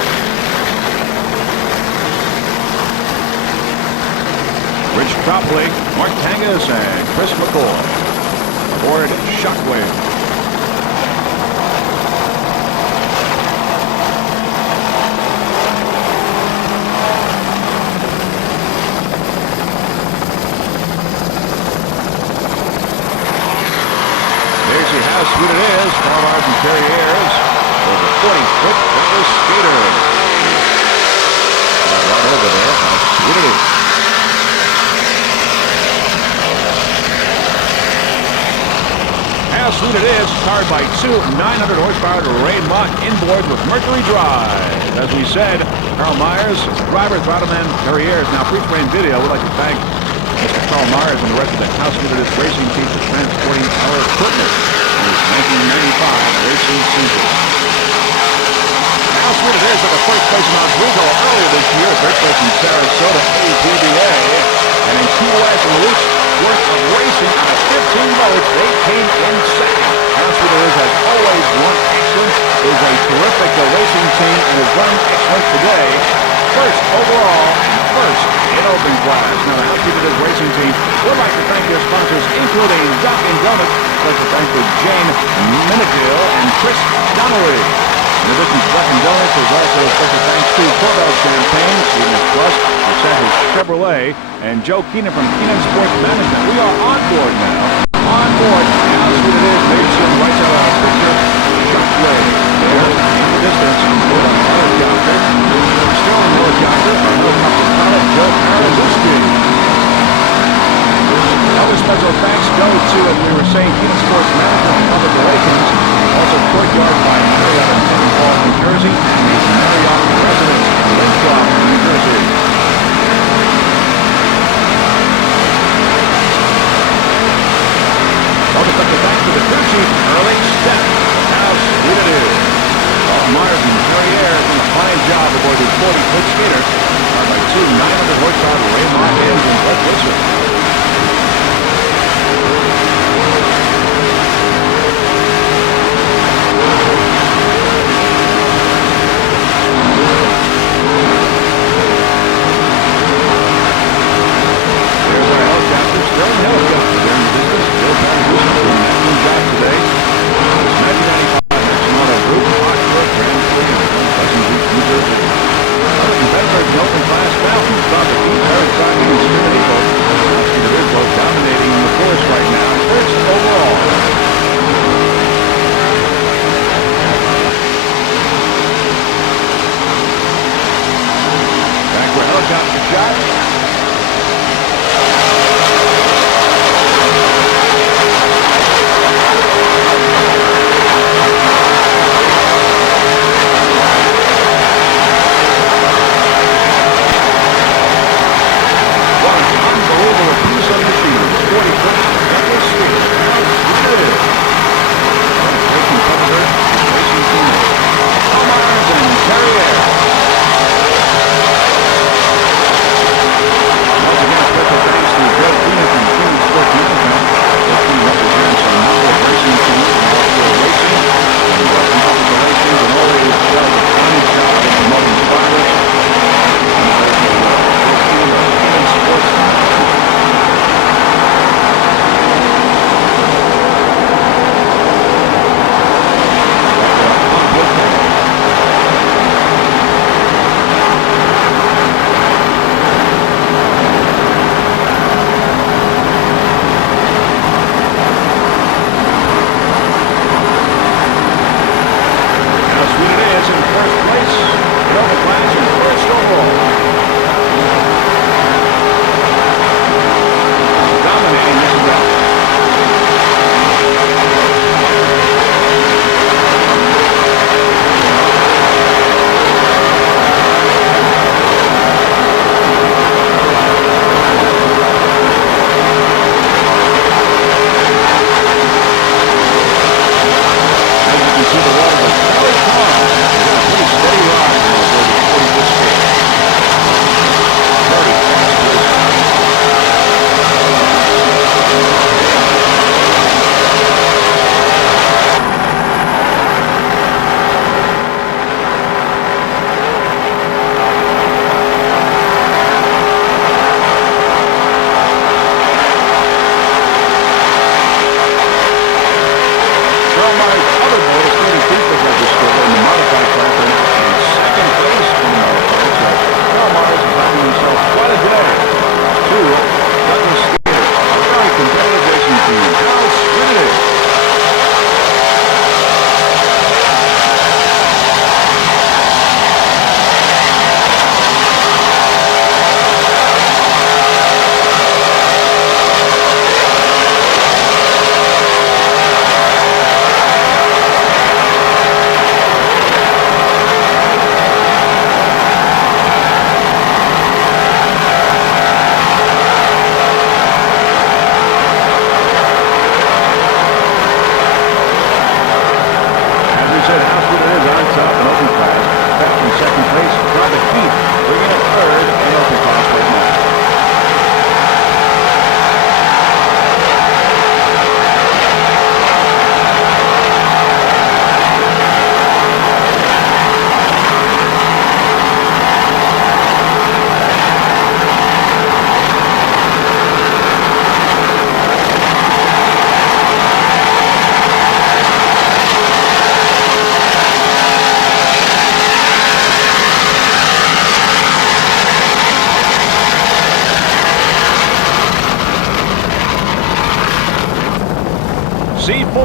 Rich Tropoli, Mark Tangus, and Chris McCoy aboard Shockwave. There's your how sweet it is. Karl Myers and Terry Ayers with a 40-foot Douglas skater. Right over there. How sweet it is. How sweet it is, powered by 2 900 horsepower Ray Mach inboard with Mercury drive. As we said, Karl Myers is the driver, Throttleman, Terry Ayers. Now, pre-frame video, we'd like to thank Mr. Karl Myers and the rest of the How Sweet It Is racing team for transporting our equipment in his 1995 racing season. How sweet it is at the first place in Oswego earlier this year, third place in Sarasota, APBA, and in Key West and Luke's worth of racing out of 15 boats, they came in second. How sweet it is has always won excellence, is a terrific racing team, and is running excellent today. First overall and first in open class. Now, the How Sweet It Is racing team would like to thank their sponsors, including Dunkin' Donuts. Special thanks to Jane Minigill and Chris Donnelly. In addition to Dunkin' Donuts, there's also special thanks to Corbel Champagne, Sweetness Plus, Mercedes Chevrolet, and Joe Keenan from Keenan Sports Management. We are on board now. On board. How sweet it is. Maybe some right out of a picture. Shockwave. There in the distance. Over on the helicopter. Still on the helicopter. Our helicopter pilot, Joe Karaszewski. Other special thanks go to, as we were saying, Keenan Sports Management and Public Relations. Also Courtyard by Marriott in St. Paul, New Jersey, and the Marriott Residence in Winthrop, New Jersey. Also special thanks to the crew chief, Early Step. How sweet it is. Karl Myers and Terry Ayers did a fine job aboard his 40-foot skater, powered by 2 900 horsepower Ray Mach engines. Let's listen. Unbelievable piece of machine. 40-foot Douglas skater.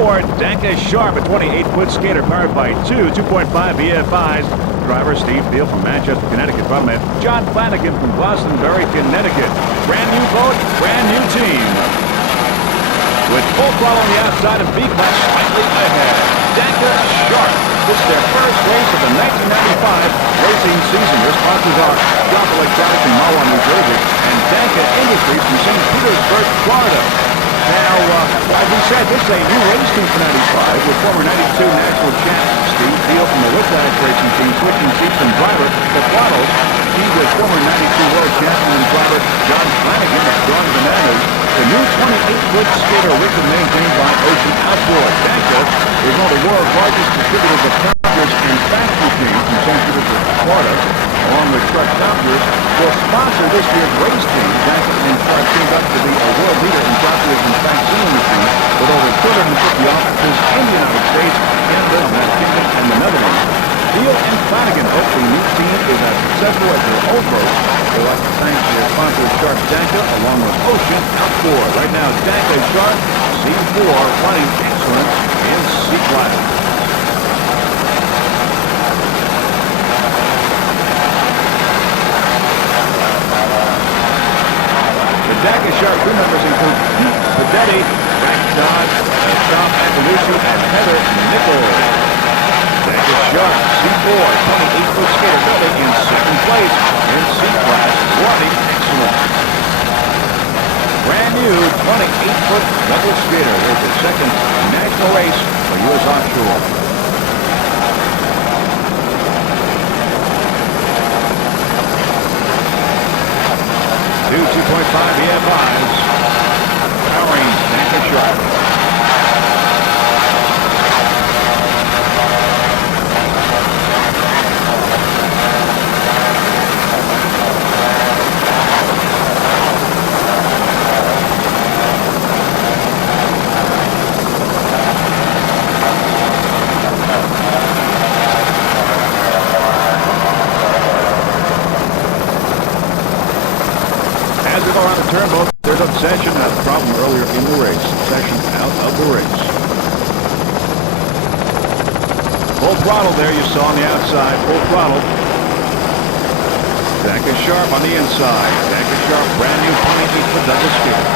C4, Danka Sharp, a 28-foot skater powered by two 2.5 EFIs. Driver Steve Field from Manchester, Connecticut. Bottom man John Flanagan from Glastonbury, Connecticut. Brand new boat, brand new team. With full throttle on the outside and B-class slightly ahead. Danka Sharp. This is their first race of the 1995 racing season. Their sponsors are Job Electronics in Mahwah, New Jersey, and Danka Industries from St. Petersburg, Florida. Now, as we said, this is a new race team for 95 with former 92 national champ Steve Field from the Whiplash Racing Team switching seats from driver to throttles. He was former 92 world champion and driver John Flanagan of Strong Bananas. The new 28-foot skater rig is maintained by Ocean Outboard. Danka is one of the world's largest distributors of copters and fax machines from St. Petersburg, Florida, along with truck copters. Will sponsor this year's race team. Danka and Sharp teamed up to be a world leader in copters and faxing machines with over 250 offices in the United States, Canada, the United Kingdom, and the Netherlands. Field and Flanagan hope the new team is as successful as their old boat. They'd like to thank their sponsor Sharp Danka along with Ocean Outboard. Right now, Danka Sharp C4 running excellent in C-class. The Danka Sharp crew members include Pete Padetti, Frank Dodd, Tom Andalusi, and Heather Nichols. Danka Sharp C4 28-foot skater building in second place in C-class, running excellent. Brand new 28-foot double skater with the second national race for U.S. Offshore. Two 2.5 EFIs powering Danka Sharp. As we go around the turnboat, there's obsession, a problem earlier in the race. Obsession out of the race. Full throttle there, you saw on the outside. Full throttle. Danka Sharp on the inside. Danka Sharp, brand new 28-foot double skater.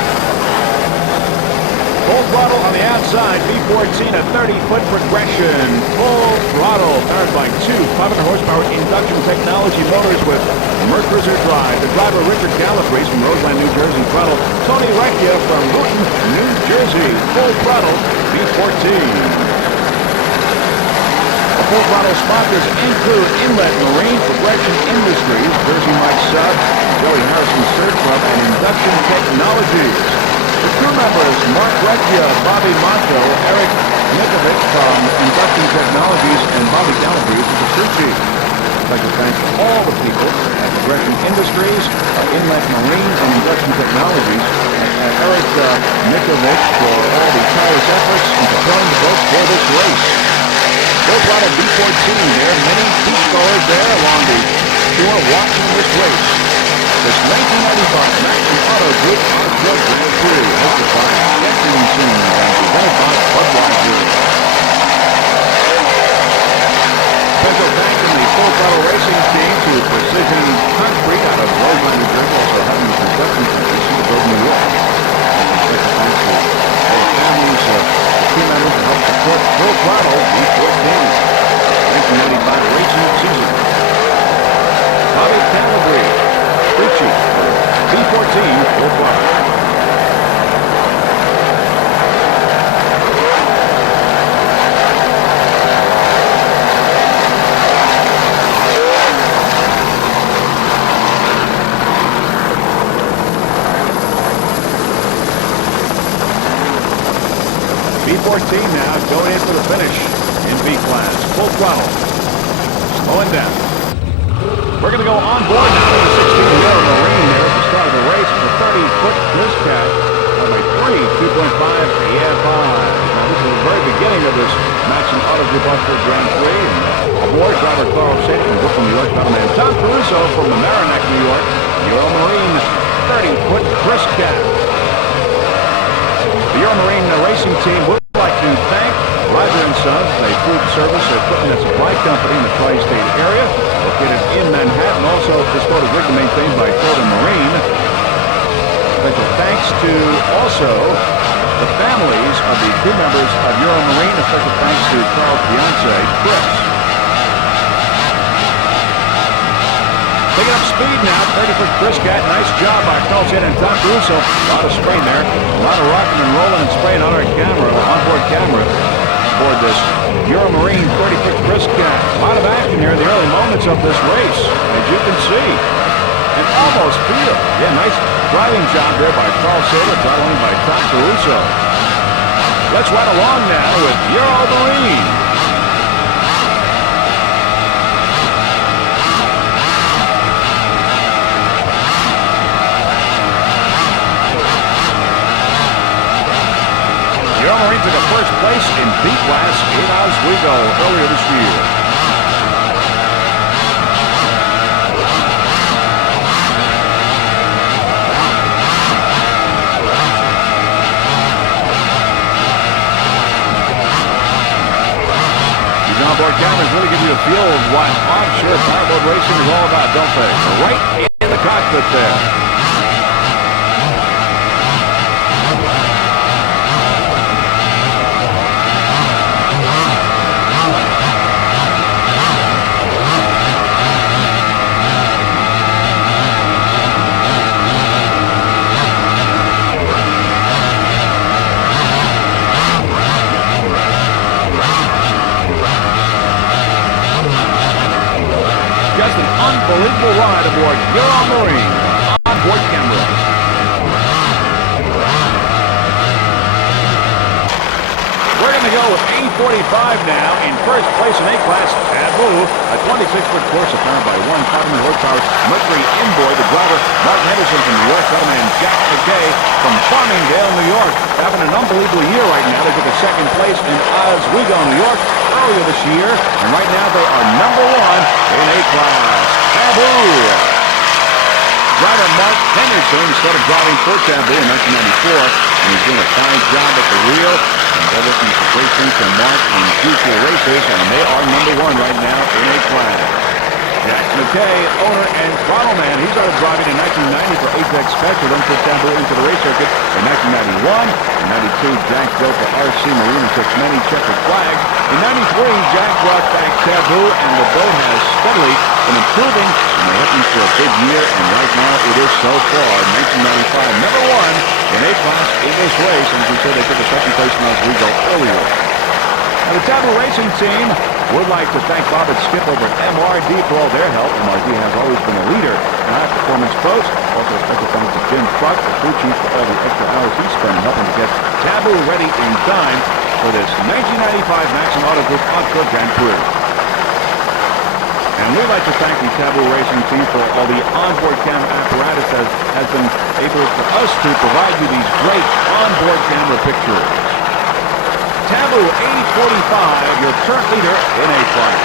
Full throttle on the outside. B14, a 30-foot progression. Full throttle, powered by two 500-horsepower induction technology motors with Mercury drive. The driver, Richard Calabrese from Roseland, New Jersey. Throttle, Tony Recchia from Newton, New Jersey. Full throttle, B14. The full throttle sponsors include Inlet Marine, Progression Industries, Jersey Mike Sub, Joey Harrison Surf Club, and Induction Technologies. The crew members, Mark Recchia, Bobby Monto, Eric Nikovic from Induction Technologies, and Bobby Calabrese is the crew chief. I'd like to thank all the people at Progression Industries, Inlet Marine, and Induction Technologies, and Eric Nikovic for all the tireless efforts in preparing the boat for this race. Full throttle B14 there, many beachgoers there along the shore watching this race. This 1995 Maxon Auto Group Offshore Grand Prix, hosted by Sketching Team and presented by Budweiser. Special thanks from the Full Throttle Racing Team to Precision Concrete out of Roseland, New Jersey, also having the construction company, Cedarburg, New York. And special thanks to all the families, the team members who helped support Full Throttle B14 1995 racing season. Bobby Calabrese, crew chief for B14 Full Throttle. B14 now going in for the finish in B class. Full throttle. Slowing down. We're going to go on board now with the 16-year Marine there at the start of the race. It's a 30-foot cruise cat of a 2.5 EFI. Now this is the very beginning of this Maxon Auto Group Offshore Grand Prix. And aboard driver Carl Sadie from Brooklyn, New York. Man Tom Caruso from the Merrimack, New York. Euro Marine 30-foot cruise cat. The Euro Marine racing team will like to thank Roger & Sons, a food service equipment and supply company in the tri-state area, located in Manhattan, also this boat is rigged and maintained by Croton Marine. Special thanks to also the families of the crew members of Euromarine. A special thanks to Carl's fiance, Chris. Picking up speed now, 30-foot Chris Cat. Nice job by Carl's head and Tom Caruso. A lot of spraying there. A lot of rocking and rolling and spraying on our camera, onboard camera, aboard this Euromarine 30-foot Chris Cat. A lot of action here in the early moments of this race, as you can see. And almost feel. Yeah, nice driving job there by Carl Saylor, following by Tom Caruso. Let's ride along now with Euromarine. Euromarine took a first place in B-Class in Oswego earlier this year. These onboard cameras really give you a feel of what offshore powerboat racing is all about, don't they? Right in the cockpit there. Just an unbelievable ride aboard Euromarine onboard camera. We're going to go with A45 now in first place in A-Class. Taboo, a 26-foot course apparent by 1 horsepower Mercury inboard. The driver, Mark Henderson from New York, and Jack McKay from Farmingdale, New York. Having an unbelievable year right now. They took a second place in Oswego, New York earlier this year, and right now they are number 1 in A-Class. Taboo. Driver Mark Henderson started driving for Taboo in 1994, and he's doing a fine job at the wheel. And they're looking for great things from Mark in future races, and they are number 1 right now in A-Class. Jack McKay, owner and throttle man, he started driving in 1990 for Apex Special, then took Taboo into the race circuit in 1991. In 92, Jack drove for RC Marine and took many checkered flags. In 93, Jack brought back Taboo, and the boat has steadily been improving, and they're looking for a big year, and right now it is so far. 1995, number 1 in A-Class in this race, and as we said, they took a second place in Oswego earlier. Now, the Taboo Racing team would like to thank Bob and Skip over at MRD for all their help. MRD has always been a leader in high-performance boats. Also, a special thanks to Jim Truck, the crew chief, for all the extra hours he spent helping to get Taboo ready in time for this 1995 Maxon Auto Group Offshore Grand Prix. And we'd like to thank the Taboo Racing team for all the onboard camera apparatus that has been able for us to provide you these great onboard camera pictures. Taboo 8045, your current leader in A-Class.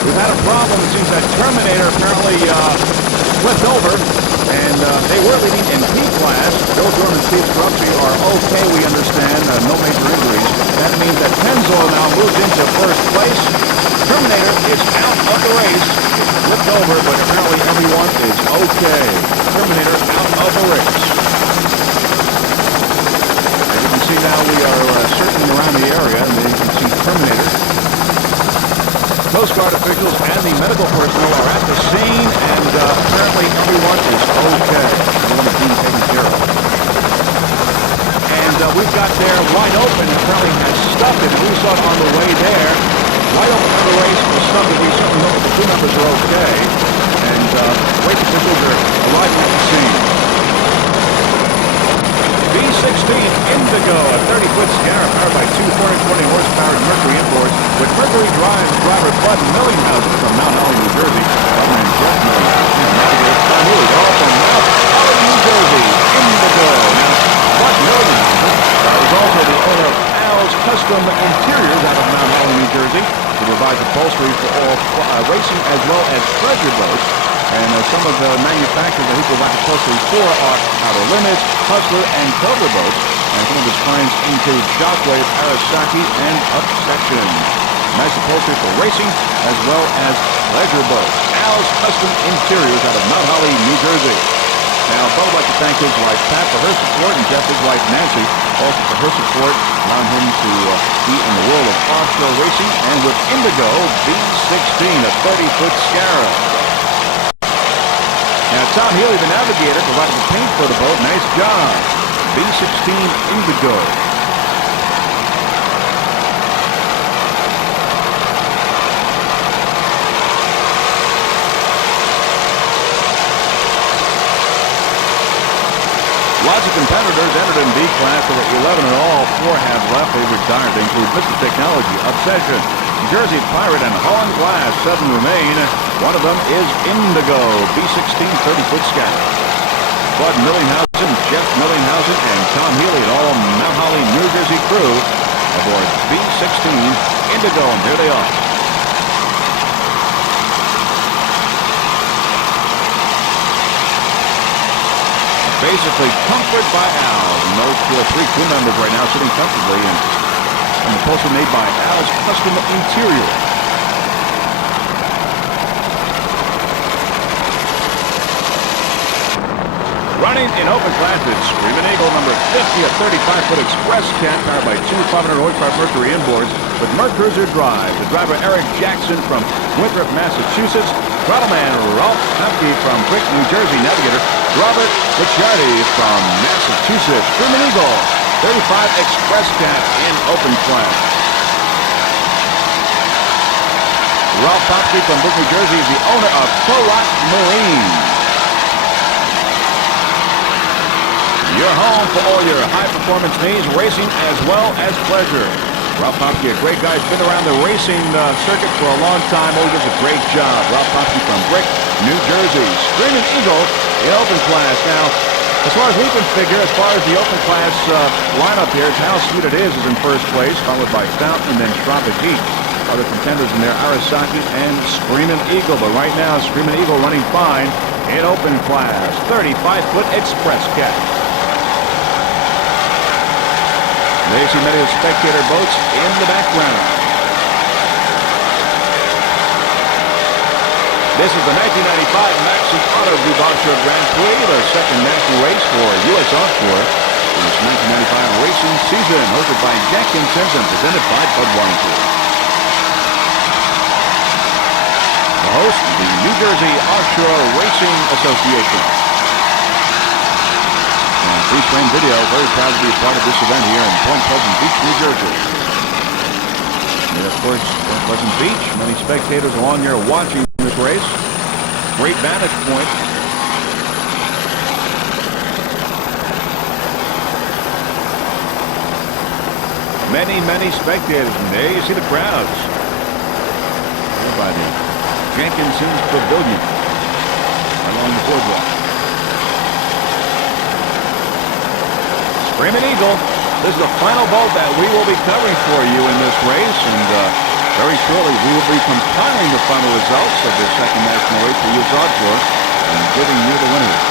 We've had a problem. It seems that Terminator apparently flipped over, and they were leading in P-Class. Bill Dorn and Steve Strupsy are okay, we understand, no major injuries. That means that Pennzoil now moved into first place. Terminator is out of the race. It flipped over, but apparently everyone is okay. Terminator out of the race. As you can see now, we are circling around the area, and you can see Terminator. Coast Guard officials and the medical personnel are at the scene, and apparently everyone is okay. Everyone is being taken care of. And we've got there wide open, apparently has stuffed it, and we saw it on the way there. Wide open on the race was stuffed it. We certainly hope that the crew members are okay. And race officials are arriving at the scene. B-16 Indigo, a 30-foot Scarab powered by 420 horsepower Mercury inboards with Mercury drive driver Bud Millinghausen from Mount Holly, New Jersey. Governor Jeff Millinghausen. Tom Healy, all from Mount Holly, New Jersey. Indigo. Now, Bud Milligan is also the owner of Al's Custom Interiors out of Mount Holly, New Jersey. He provides upholstery for all racing as well as pleasure boats. And some of the manufacturers that he provides upholstery for are Outer Limits, Hustler, and Cobra boats. And some of his clients include Shockwave, Arasaki, and Upsection. Nice upholstery for racing as well as pleasure boats. Al's Custom Interiors out of Mount Holly, New Jersey. Now, Bud would like to thank his wife, Pat, for her support, and Jeff, his wife, Nancy, also for her support, allowing him to be in the world of offshore racing, and with Indigo B16, a 30-foot Scarab. Now, Tom Healy, the navigator, provided the paint for the boat. Nice job. B16 Indigo. Lots of competitors entered in B class. There were 11 in all. 4 have left. They retired. They include Mr. Technology, Obsession, Jersey Pirate, and Holland Glass. 7 remain. One of them is Indigo, B16 30-foot Scout. Bud Millinghausen, Jeff Millinghausen, and Tom Healy, and all Mount Holly, New Jersey crew aboard B16 Indigo, and here they are. Basically, comfort by Al. Those 3 crew members right now sitting comfortably and the upholstery made by Al's Custom Interior. Running in open class, it's Screaming Eagle number 50, a 35-foot express cat powered by 2 500 horsepower Mercury inboards with Mercruiser drive. The driver Eric Jackson from Winthrop, Massachusetts. Throttle-man Ralph Hapke from Brick, New Jersey. Navigator Robert Licciardi from Massachusetts. Screaming Eagle 35 express cat in open class. Ralph Hapke from Brick, New Jersey is the owner of Pro-Rock Marine. Your home for all your high-performance needs, racing as well as pleasure. Ralph Hopke, a great guy. He's been around the racing circuit for a long time. Always does a great job. Ralph Hopke from Brick, New Jersey. Screaming Eagle in open class. Now, as far as we can figure, as far as the open class lineup here, it's How Sweet It Is in first place, followed by Fountain and then Tropic Heat. Other contenders in there, Arasaki and Screaming Eagle. But right now, Screaming Eagle running fine in open class. 35-foot express cat. There you see many of the spectator boats in the background. This is the 1995 Maxon Auto Group Offshore Grand Prix, the second national race for U.S. Offshore in this 1995 racing season, hosted by Jack Kinsens and presented by Budweiser. The host, the New Jersey Offshore Racing Association. Pre-frame video, very proud to be a part of this event here in Point Pleasant Beach, New Jersey. And of course, Point Pleasant Beach, many spectators along here watching this race. Great vantage point. Many spectators, and there you see the crowds. Here by the Jenkinson's Pavilion along the boardwalk. Screaming Eagle, this is the final boat that we will be covering for you in this race, and very shortly we will be compiling the final results of the second national race for U.S. Offshore and giving you the winners.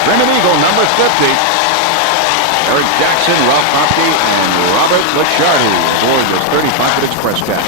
Screaming Eagle, number 50, Eric Jackson, Ralph Hopke, and Robert Licciardi aboard this 35-foot express cat.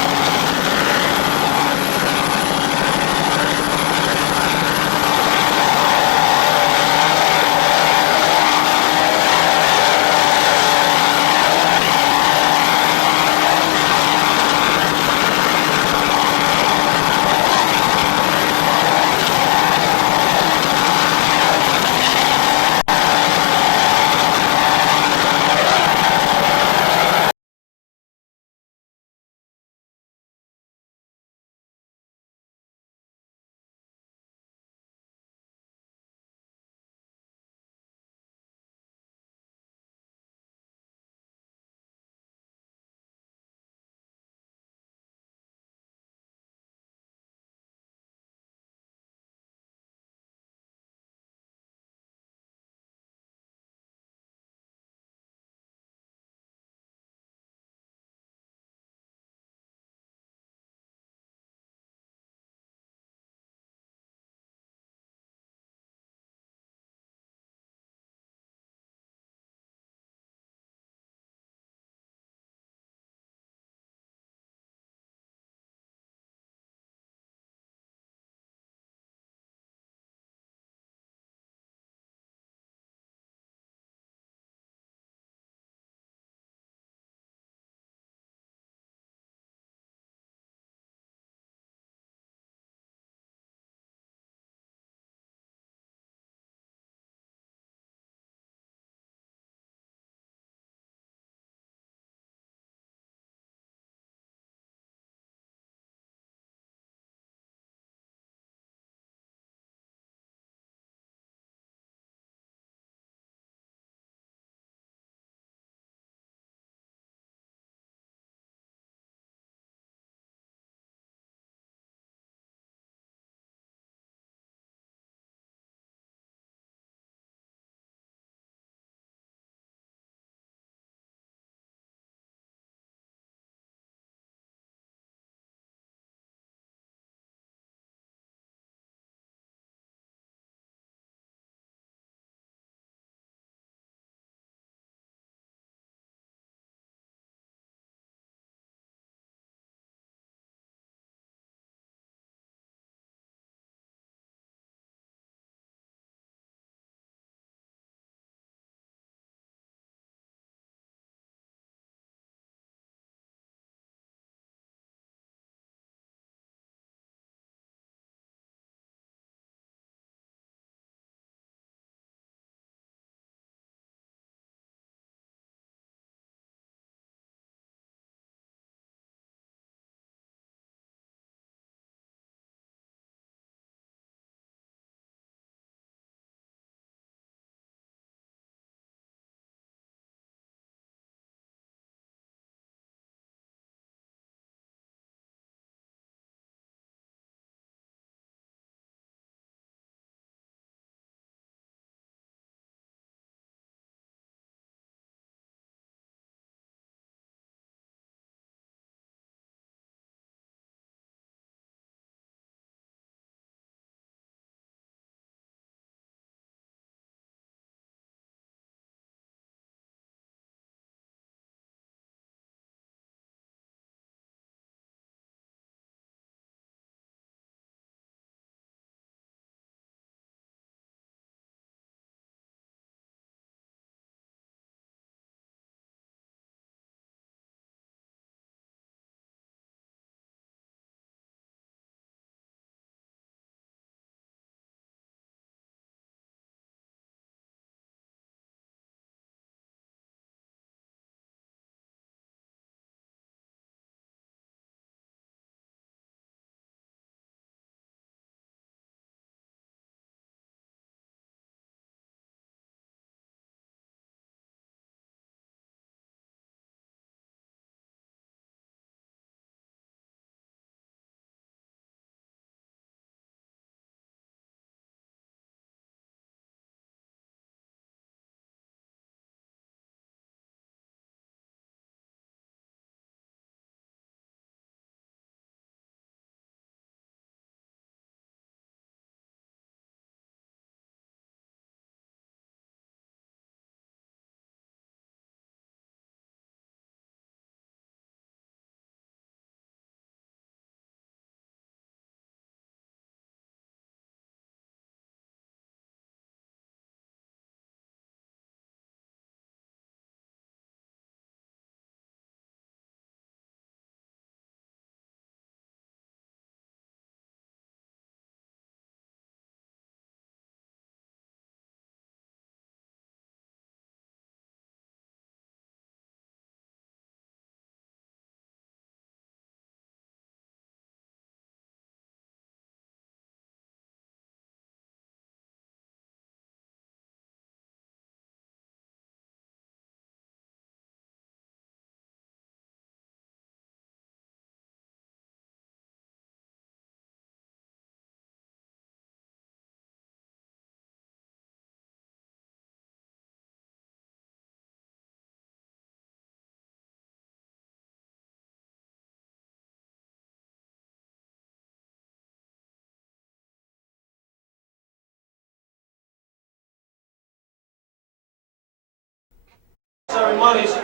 Ceremonies.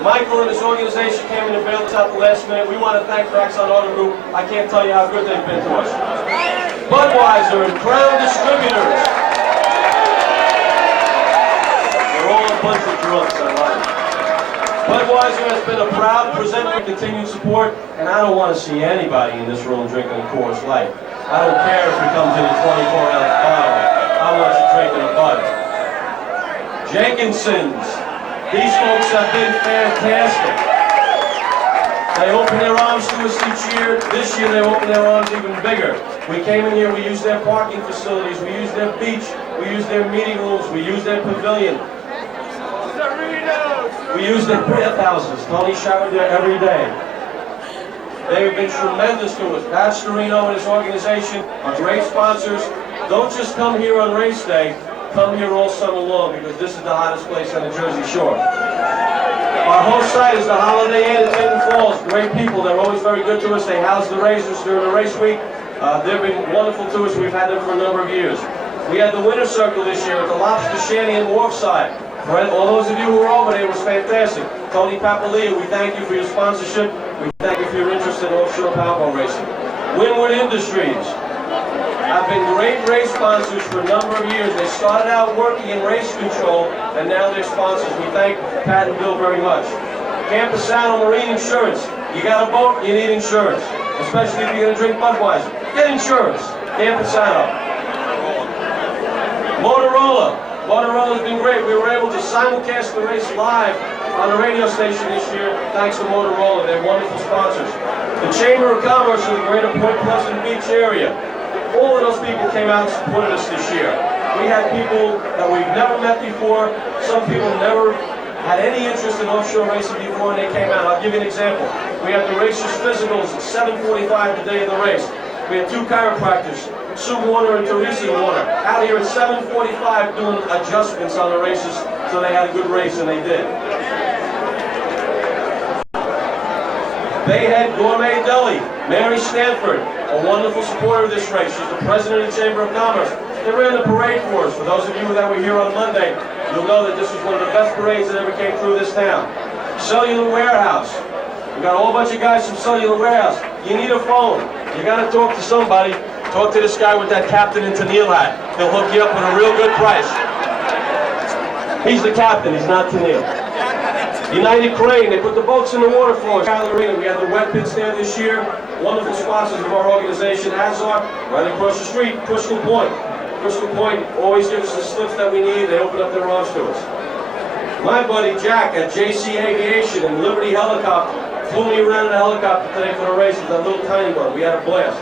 Michael and his organization came in and bailed us out the last minute. We want to thank Maxon Auto Group. I can't tell you how good they've been to us. Budweiser and Crown Distributors. They're all a bunch of drunks, I like it. Budweiser has been a proud presenter and continued support, and I don't want to see anybody in this room drinking a Coors Light. I don't care if it comes in a 24-ounce bottle. I want you drinking a Bud. Jenkinson's. These folks have been fantastic. They open their arms to us each year. This year they open their arms even bigger. We came in here, we used their parking facilities, we used their beach, we used their meeting rooms, we used their pavilion. We used their prayer houses. Tony showered there every day. They have been tremendous to us. Pat Storino and his organization are great sponsors. Don't just come here on race day. Come here all summer long because this is the hottest place on the Jersey Shore. Our host site is the Holiday Inn in Tinton Falls. Great people. They're always very good to us. They house the racers during the race week. They've been wonderful to us. We've had them for a number of years. We had the Winter Circle this year at the Lobster Shanty and Wharfside. For all those of you who were over there, it was fantastic. Tony Papalia, we thank you for your sponsorship. We thank you for your interest in offshore powerboat racing. Windward Industries have been great race sponsors for a number of years. They started out working in race control, and now they're sponsors. We thank Pat and Bill very much. Camposano Marine Insurance. You got a boat, you need insurance. Especially if you're going to drink Budweiser. Get insurance. Camposano. Motorola's been great. We were able to simulcast the race live on the radio station this year, thanks to Motorola. They're wonderful sponsors. The Chamber of Commerce of the greater Point Pleasant Beach area. All of those people came out and supported us this year. We had people that we've never met before. Some people never had any interest in offshore racing before, and they came out. I'll give you an example. We had the racers' physicals at 7:45 the day of the race. We had two chiropractors, Sue Warner and Teresa Warner, out here at 7:45 doing adjustments on the races so they had a good race, and they did. Bayhead Gourmet Deli, Mary Stanford, a wonderful supporter of this race. She's the president of the Chamber of Commerce. They ran the parade for us. For those of you that were here on Monday, you'll know that this was one of the best parades that ever came through this town. Cellular Warehouse. We got a whole bunch of guys from Cellular Warehouse. You need a phone. You got to talk to somebody. Talk to this guy with that Captain and Tennille hat. He'll hook you up with a real good price. He's the captain. He's not Tennille. United Crane, they put the boats in the water for us. We had the wet pits there this year. Wonderful sponsors of our organization, Azar, right across the street, Crystal Point. Crystal Point always gives us the slips that we need. They open up their arms to us. My buddy Jack at JC Aviation and Liberty Helicopter flew me around in a helicopter today for the races, that little tiny one. We had a blast.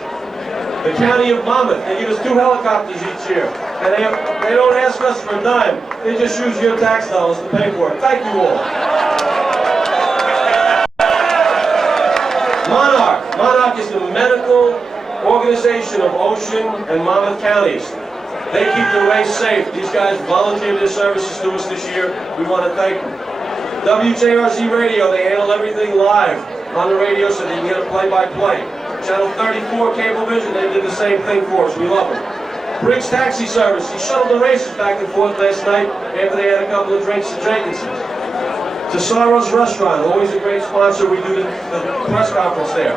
The County of Monmouth, they give us 2 helicopters each year. And they don't ask us for a dime. They just use your tax dollars to pay for it. Thank you all. Monarch is the medical organization of Ocean and Monmouth counties. They keep the race safe. These guys volunteered their services to us this year. We want to thank them. WJRZ Radio, they handle everything live on the radio so they can get a play-by-play. Channel 34 Cablevision, they did the same thing for us. We love them. Briggs Taxi Service, he shuttled the races back and forth last night after they had a couple of drinks at Jenkinson's. Tesaro's Restaurant, always a great sponsor. We do the press conference there.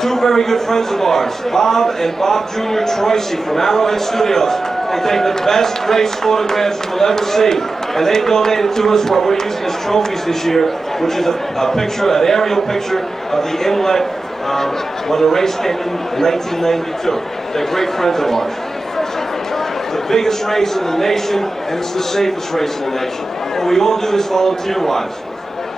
2 very good friends of ours, Bob and Bob Jr. Troisi from Arrowhead Studios. They take the best race photographs you will ever see. And they donated to us what we're using as trophies this year, which is a picture, an aerial picture of the inlet when the race came in 1992. They're great friends of ours. The biggest race in the nation, and it's the safest race in the nation. And we all do this volunteer-wise.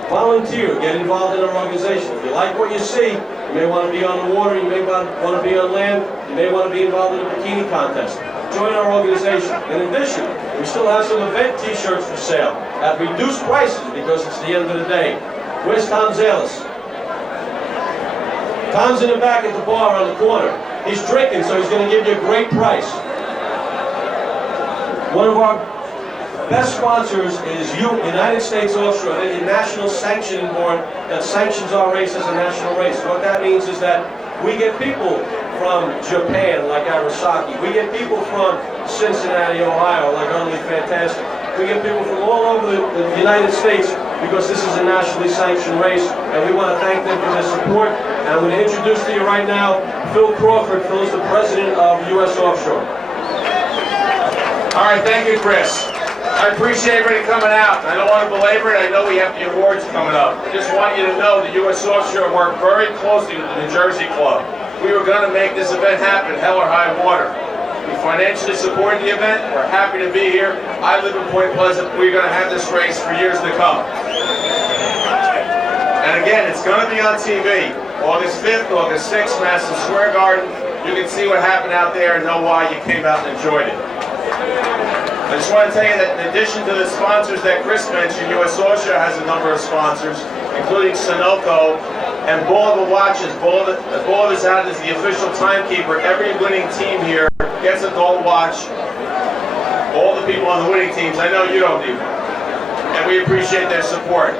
Volunteer, get involved in our organization. If you like what you see, you may want to be on the water, you may want to be on land, you may want to be involved in a bikini contest. Join our organization. In addition, we still have some event t-shirts for sale at reduced prices because it's the end of the day. Where's Tom Zalis? Tom's in the back at the bar on the corner. He's drinking, so he's going to give you a great price. One of our best sponsors is United States Offshore. They're the national sanctioning board that sanctions our race as a national race. What that means is that we get people from Japan, like Arasaki. We get people from Cincinnati, Ohio, like Arlie fantastic. We get people from all over the United States because this is a nationally sanctioned race, and we want to thank them for their support. And I'm going to introduce to you right now Phil Crawford. Phil is the president of U.S. Offshore. All right, thank you, Chris. I appreciate everybody coming out. I don't want to belabor it. I know we have the awards coming up. I just want you to know that U.S. Offshore worked very closely with the New Jersey Club. We were going to make this event happen, hell or high water. We financially supported the event. We're happy to be here. I live in Point Pleasant. We're going to have this race for years to come. And again, it's going to be on TV. August 5th, August 6th, Madison Square Garden. You can see what happened out there and know why you came out and enjoyed it. I just want to tell you that in addition to the sponsors that Chris mentioned, U.S. Offshore has a number of sponsors, including Sunoco and Bulova Watches. Bulova is out as the official timekeeper. Every winning team here gets a gold watch. All the people on the winning teams, I know you don't need one. And we appreciate their support.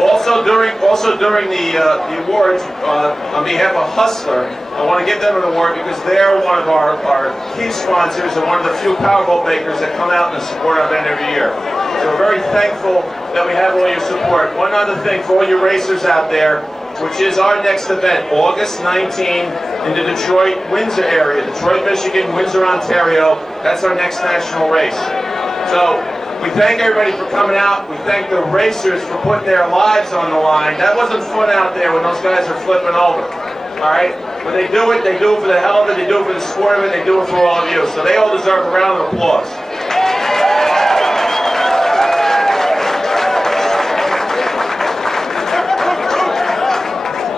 Also during the awards, on behalf of Hustler, I want to give them an award because they're one of our key sponsors and one of the few Powerboat makers that come out and support our event every year. So we're very thankful that we have all your support. One other thing for all you racers out there, which is our next event, August 19 in the Detroit, Windsor area, Detroit, Michigan, Windsor, Ontario. That's our next national race. So we thank everybody for coming out. We thank the racers for putting their lives on the line. That wasn't fun out there when those guys are flipping over. All right? When they do it for the hell of it, they do it for the sport of it, they do it for all of you. So they all deserve a round of applause.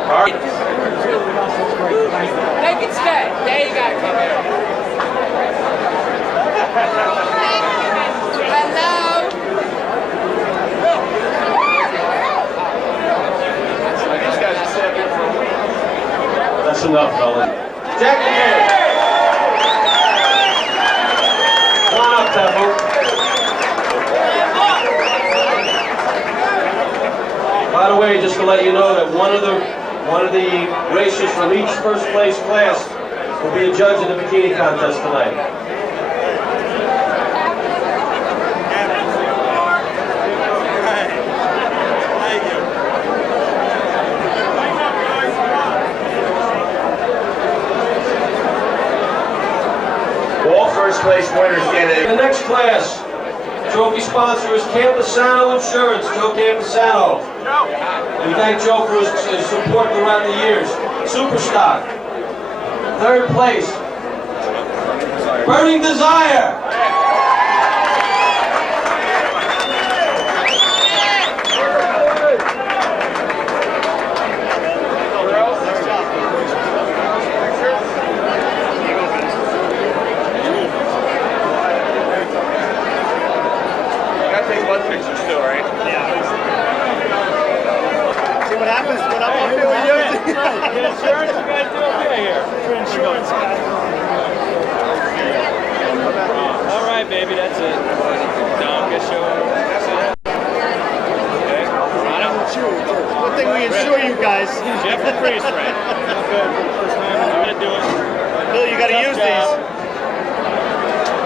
All right. They can stay. There you go. Hello. These guys are set here for a week. That's enough, fella. Jack again. Come on up, Temple. By the way, just to let you know that one of the racers from each first place class will be a judge in the bikini contest tonight. All first place winners get it. The next class, trophy sponsor is Campesano Insurance, Joe Campesano. We thank Joe for his support throughout the years. Superstock. Third place, Burning Desire. Baby, that's it. Don't get show. That's it. Okay. One thing we insure you guys. Jeff the priest, right? Good. First time I'm gonna do it. Bill, you gotta use these.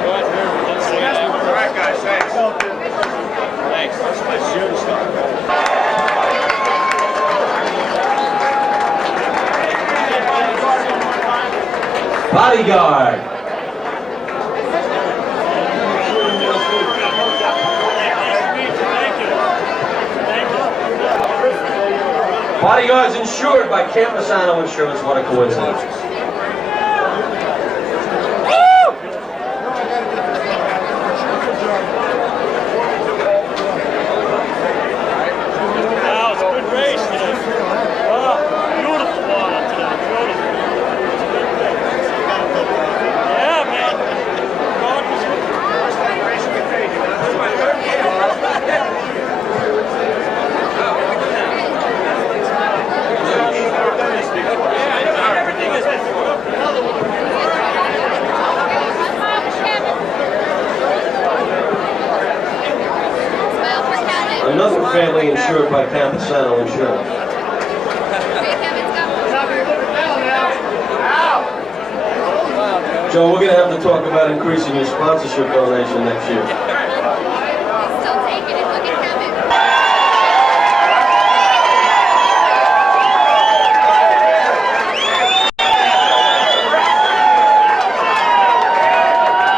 Go ahead. Let's see. All right, guys. Thanks. Thanks. That's my shoe stuff. Bodyguard. Bodyguard's insured by Campesano Insurance. What a coincidence. Wow, it's a good race today. Oh, beautiful water today. Beautiful. Yeah, man. Another family insured by Campesano Insurance. Joe, we're going to have to talk about increasing your sponsorship donation next year. Still taking it. Look at Kevin.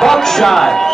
Buckshot.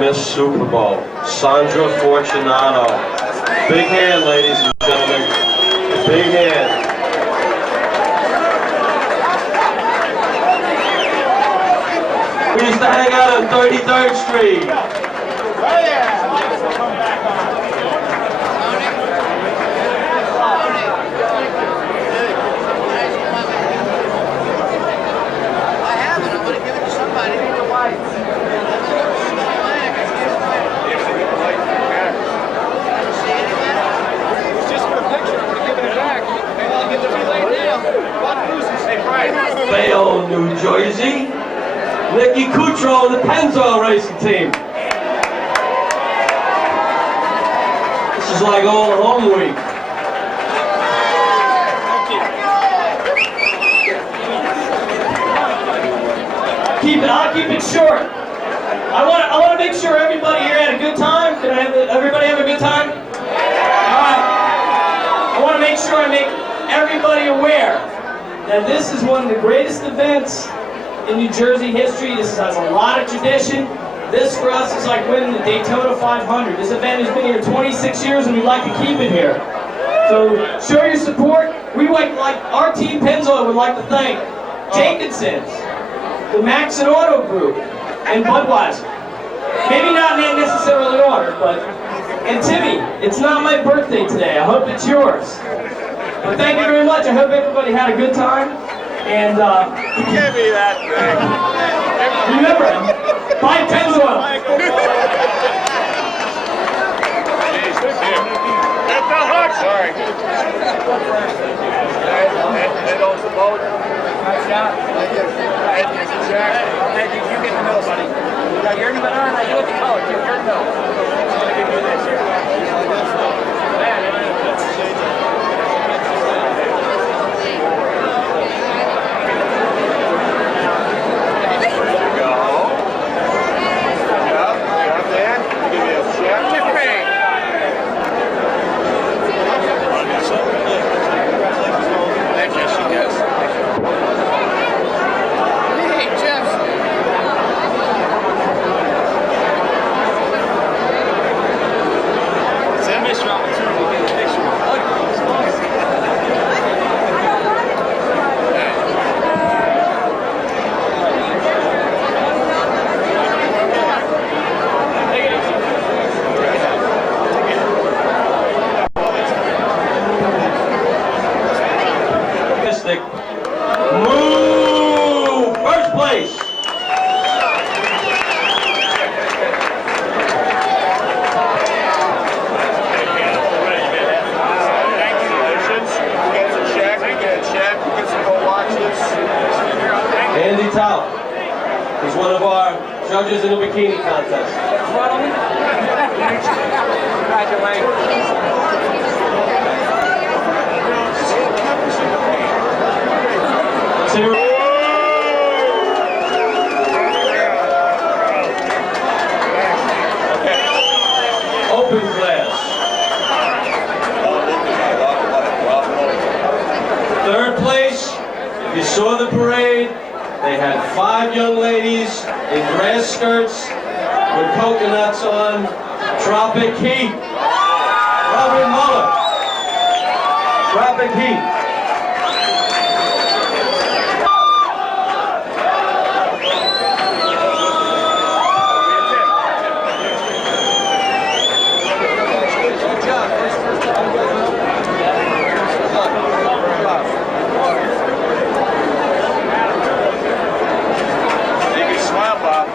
Miss Super Bowl, Sandra Fortunato. Big hand, ladies and gentlemen. Big hand. We used to hang out on 33rd Street. Bayonne, New Jersey. Nicky Coutro and the Pennzoil Racing Team. This is like all home week. I'll keep it short. I want to make sure everybody here had a good time. Did everybody have a good time? All right. I want to make sure I make everybody aware that this is one of the greatest events in New Jersey history. This has a lot of tradition. This for us is like winning the Daytona 500. This event has been here 26 years and we'd like to keep it here. So show your support. We would like our team Pennzoil would like to thank Jenkinson's, the Maxon Auto Group, and Budweiser. Maybe not necessarily in order, and Timmy, it's not my birthday today. I hope it's yours. But thank you very much. I hope everybody had a good time. And Give me that thing. remember, buy Pennzoil. Get the hook. Sorry. Ed owns the boat. Nice job. Ed, Jack. Ed, you get the middle, buddy. Yeah, you're in the middle, and I do with the color. You're in the middle. I'm going to do this here. Move! First place! Andy Tao is one of our judges in the bikini contest. Open class. Third place, if you saw the parade, they had 5 young ladies in grass skirts with coconuts on. Tropic Heat. Robert Muller. Tropic Heat. You can smile, Bob.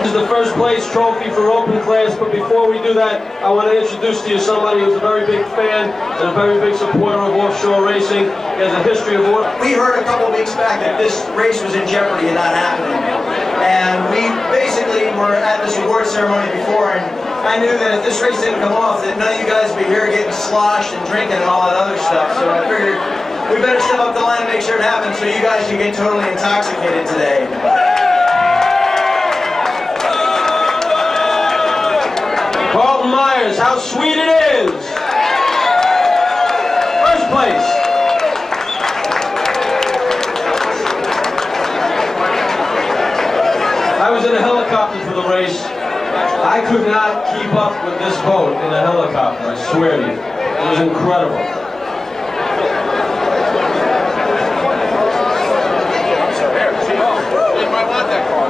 This is the first place trophy for open class, but before we do that, I want to introduce to you somebody who's a very big fan and a very big supporter of offshore racing. He has a history of We heard a couple weeks back that this race was in jeopardy of not happening. And we basically were at this award ceremony before, and I knew that if this race didn't come off, that none of you guys would be here getting sloshed and drinking and all that other stuff. So I figured we better step up the line and make sure it happens so you guys can get totally intoxicated today. Carlton Myers, how sweet it is! First place. I was in a helicopter for the race. I could not keep up with this boat in a helicopter, I swear to you. It was incredible. You might want that car.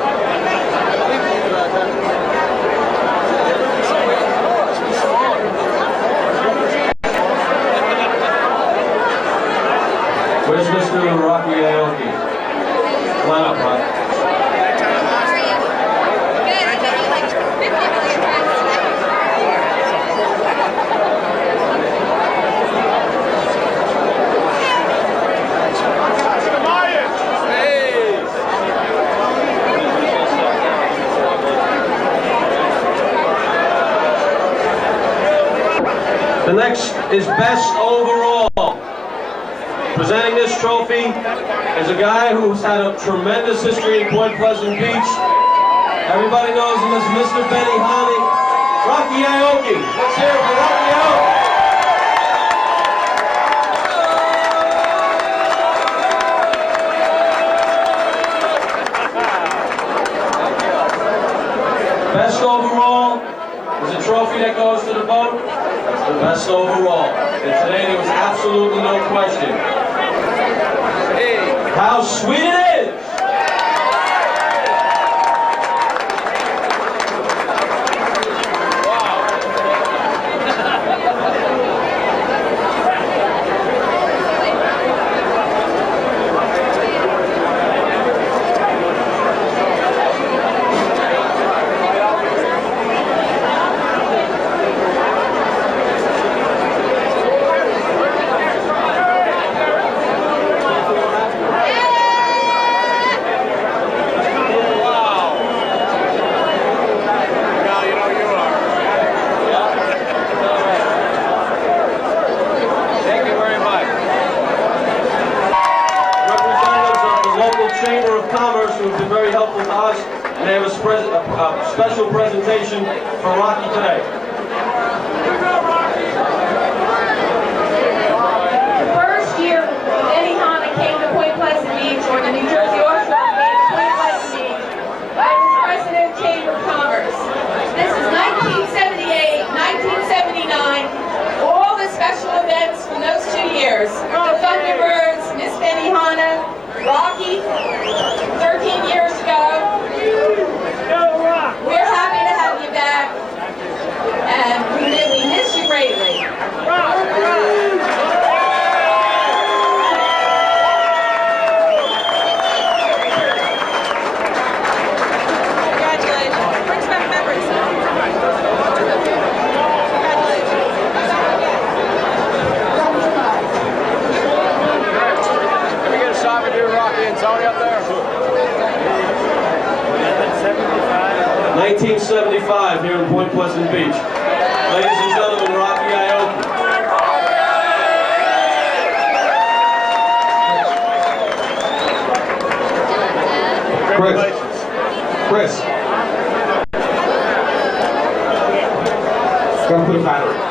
Where's Mr. Rocky Aoki? Come on up, Rock. The next is best overall. Presenting this trophy is a guy who's had a tremendous history in Point Pleasant Beach. Everybody knows him as Mr. Benny Haney. Rocky Aoki. Let's hear it for Rocky Aoki. Best overall is a trophy that goes to the boat. That's the best overall. And today there was absolutely no question. How sweet it is! Chamber of Commerce, who have been very helpful to us, and they have a special presentation for Rocky today. The first year Benny Hanna came to Point Pleasant Beach, or the New Jersey Offshore came to Point Pleasant Beach, I was president of Chamber of Commerce. This is 1978, 1979, all the special events from those 2 years. The Thunderbirds, Miss Benny Hanna, Rocky, 13 years ago. We're happy to have you back, and we miss you greatly. 1975 here in Point Pleasant Beach. Ladies and gentlemen, Rocky Aoki. Chris. Come to the battery.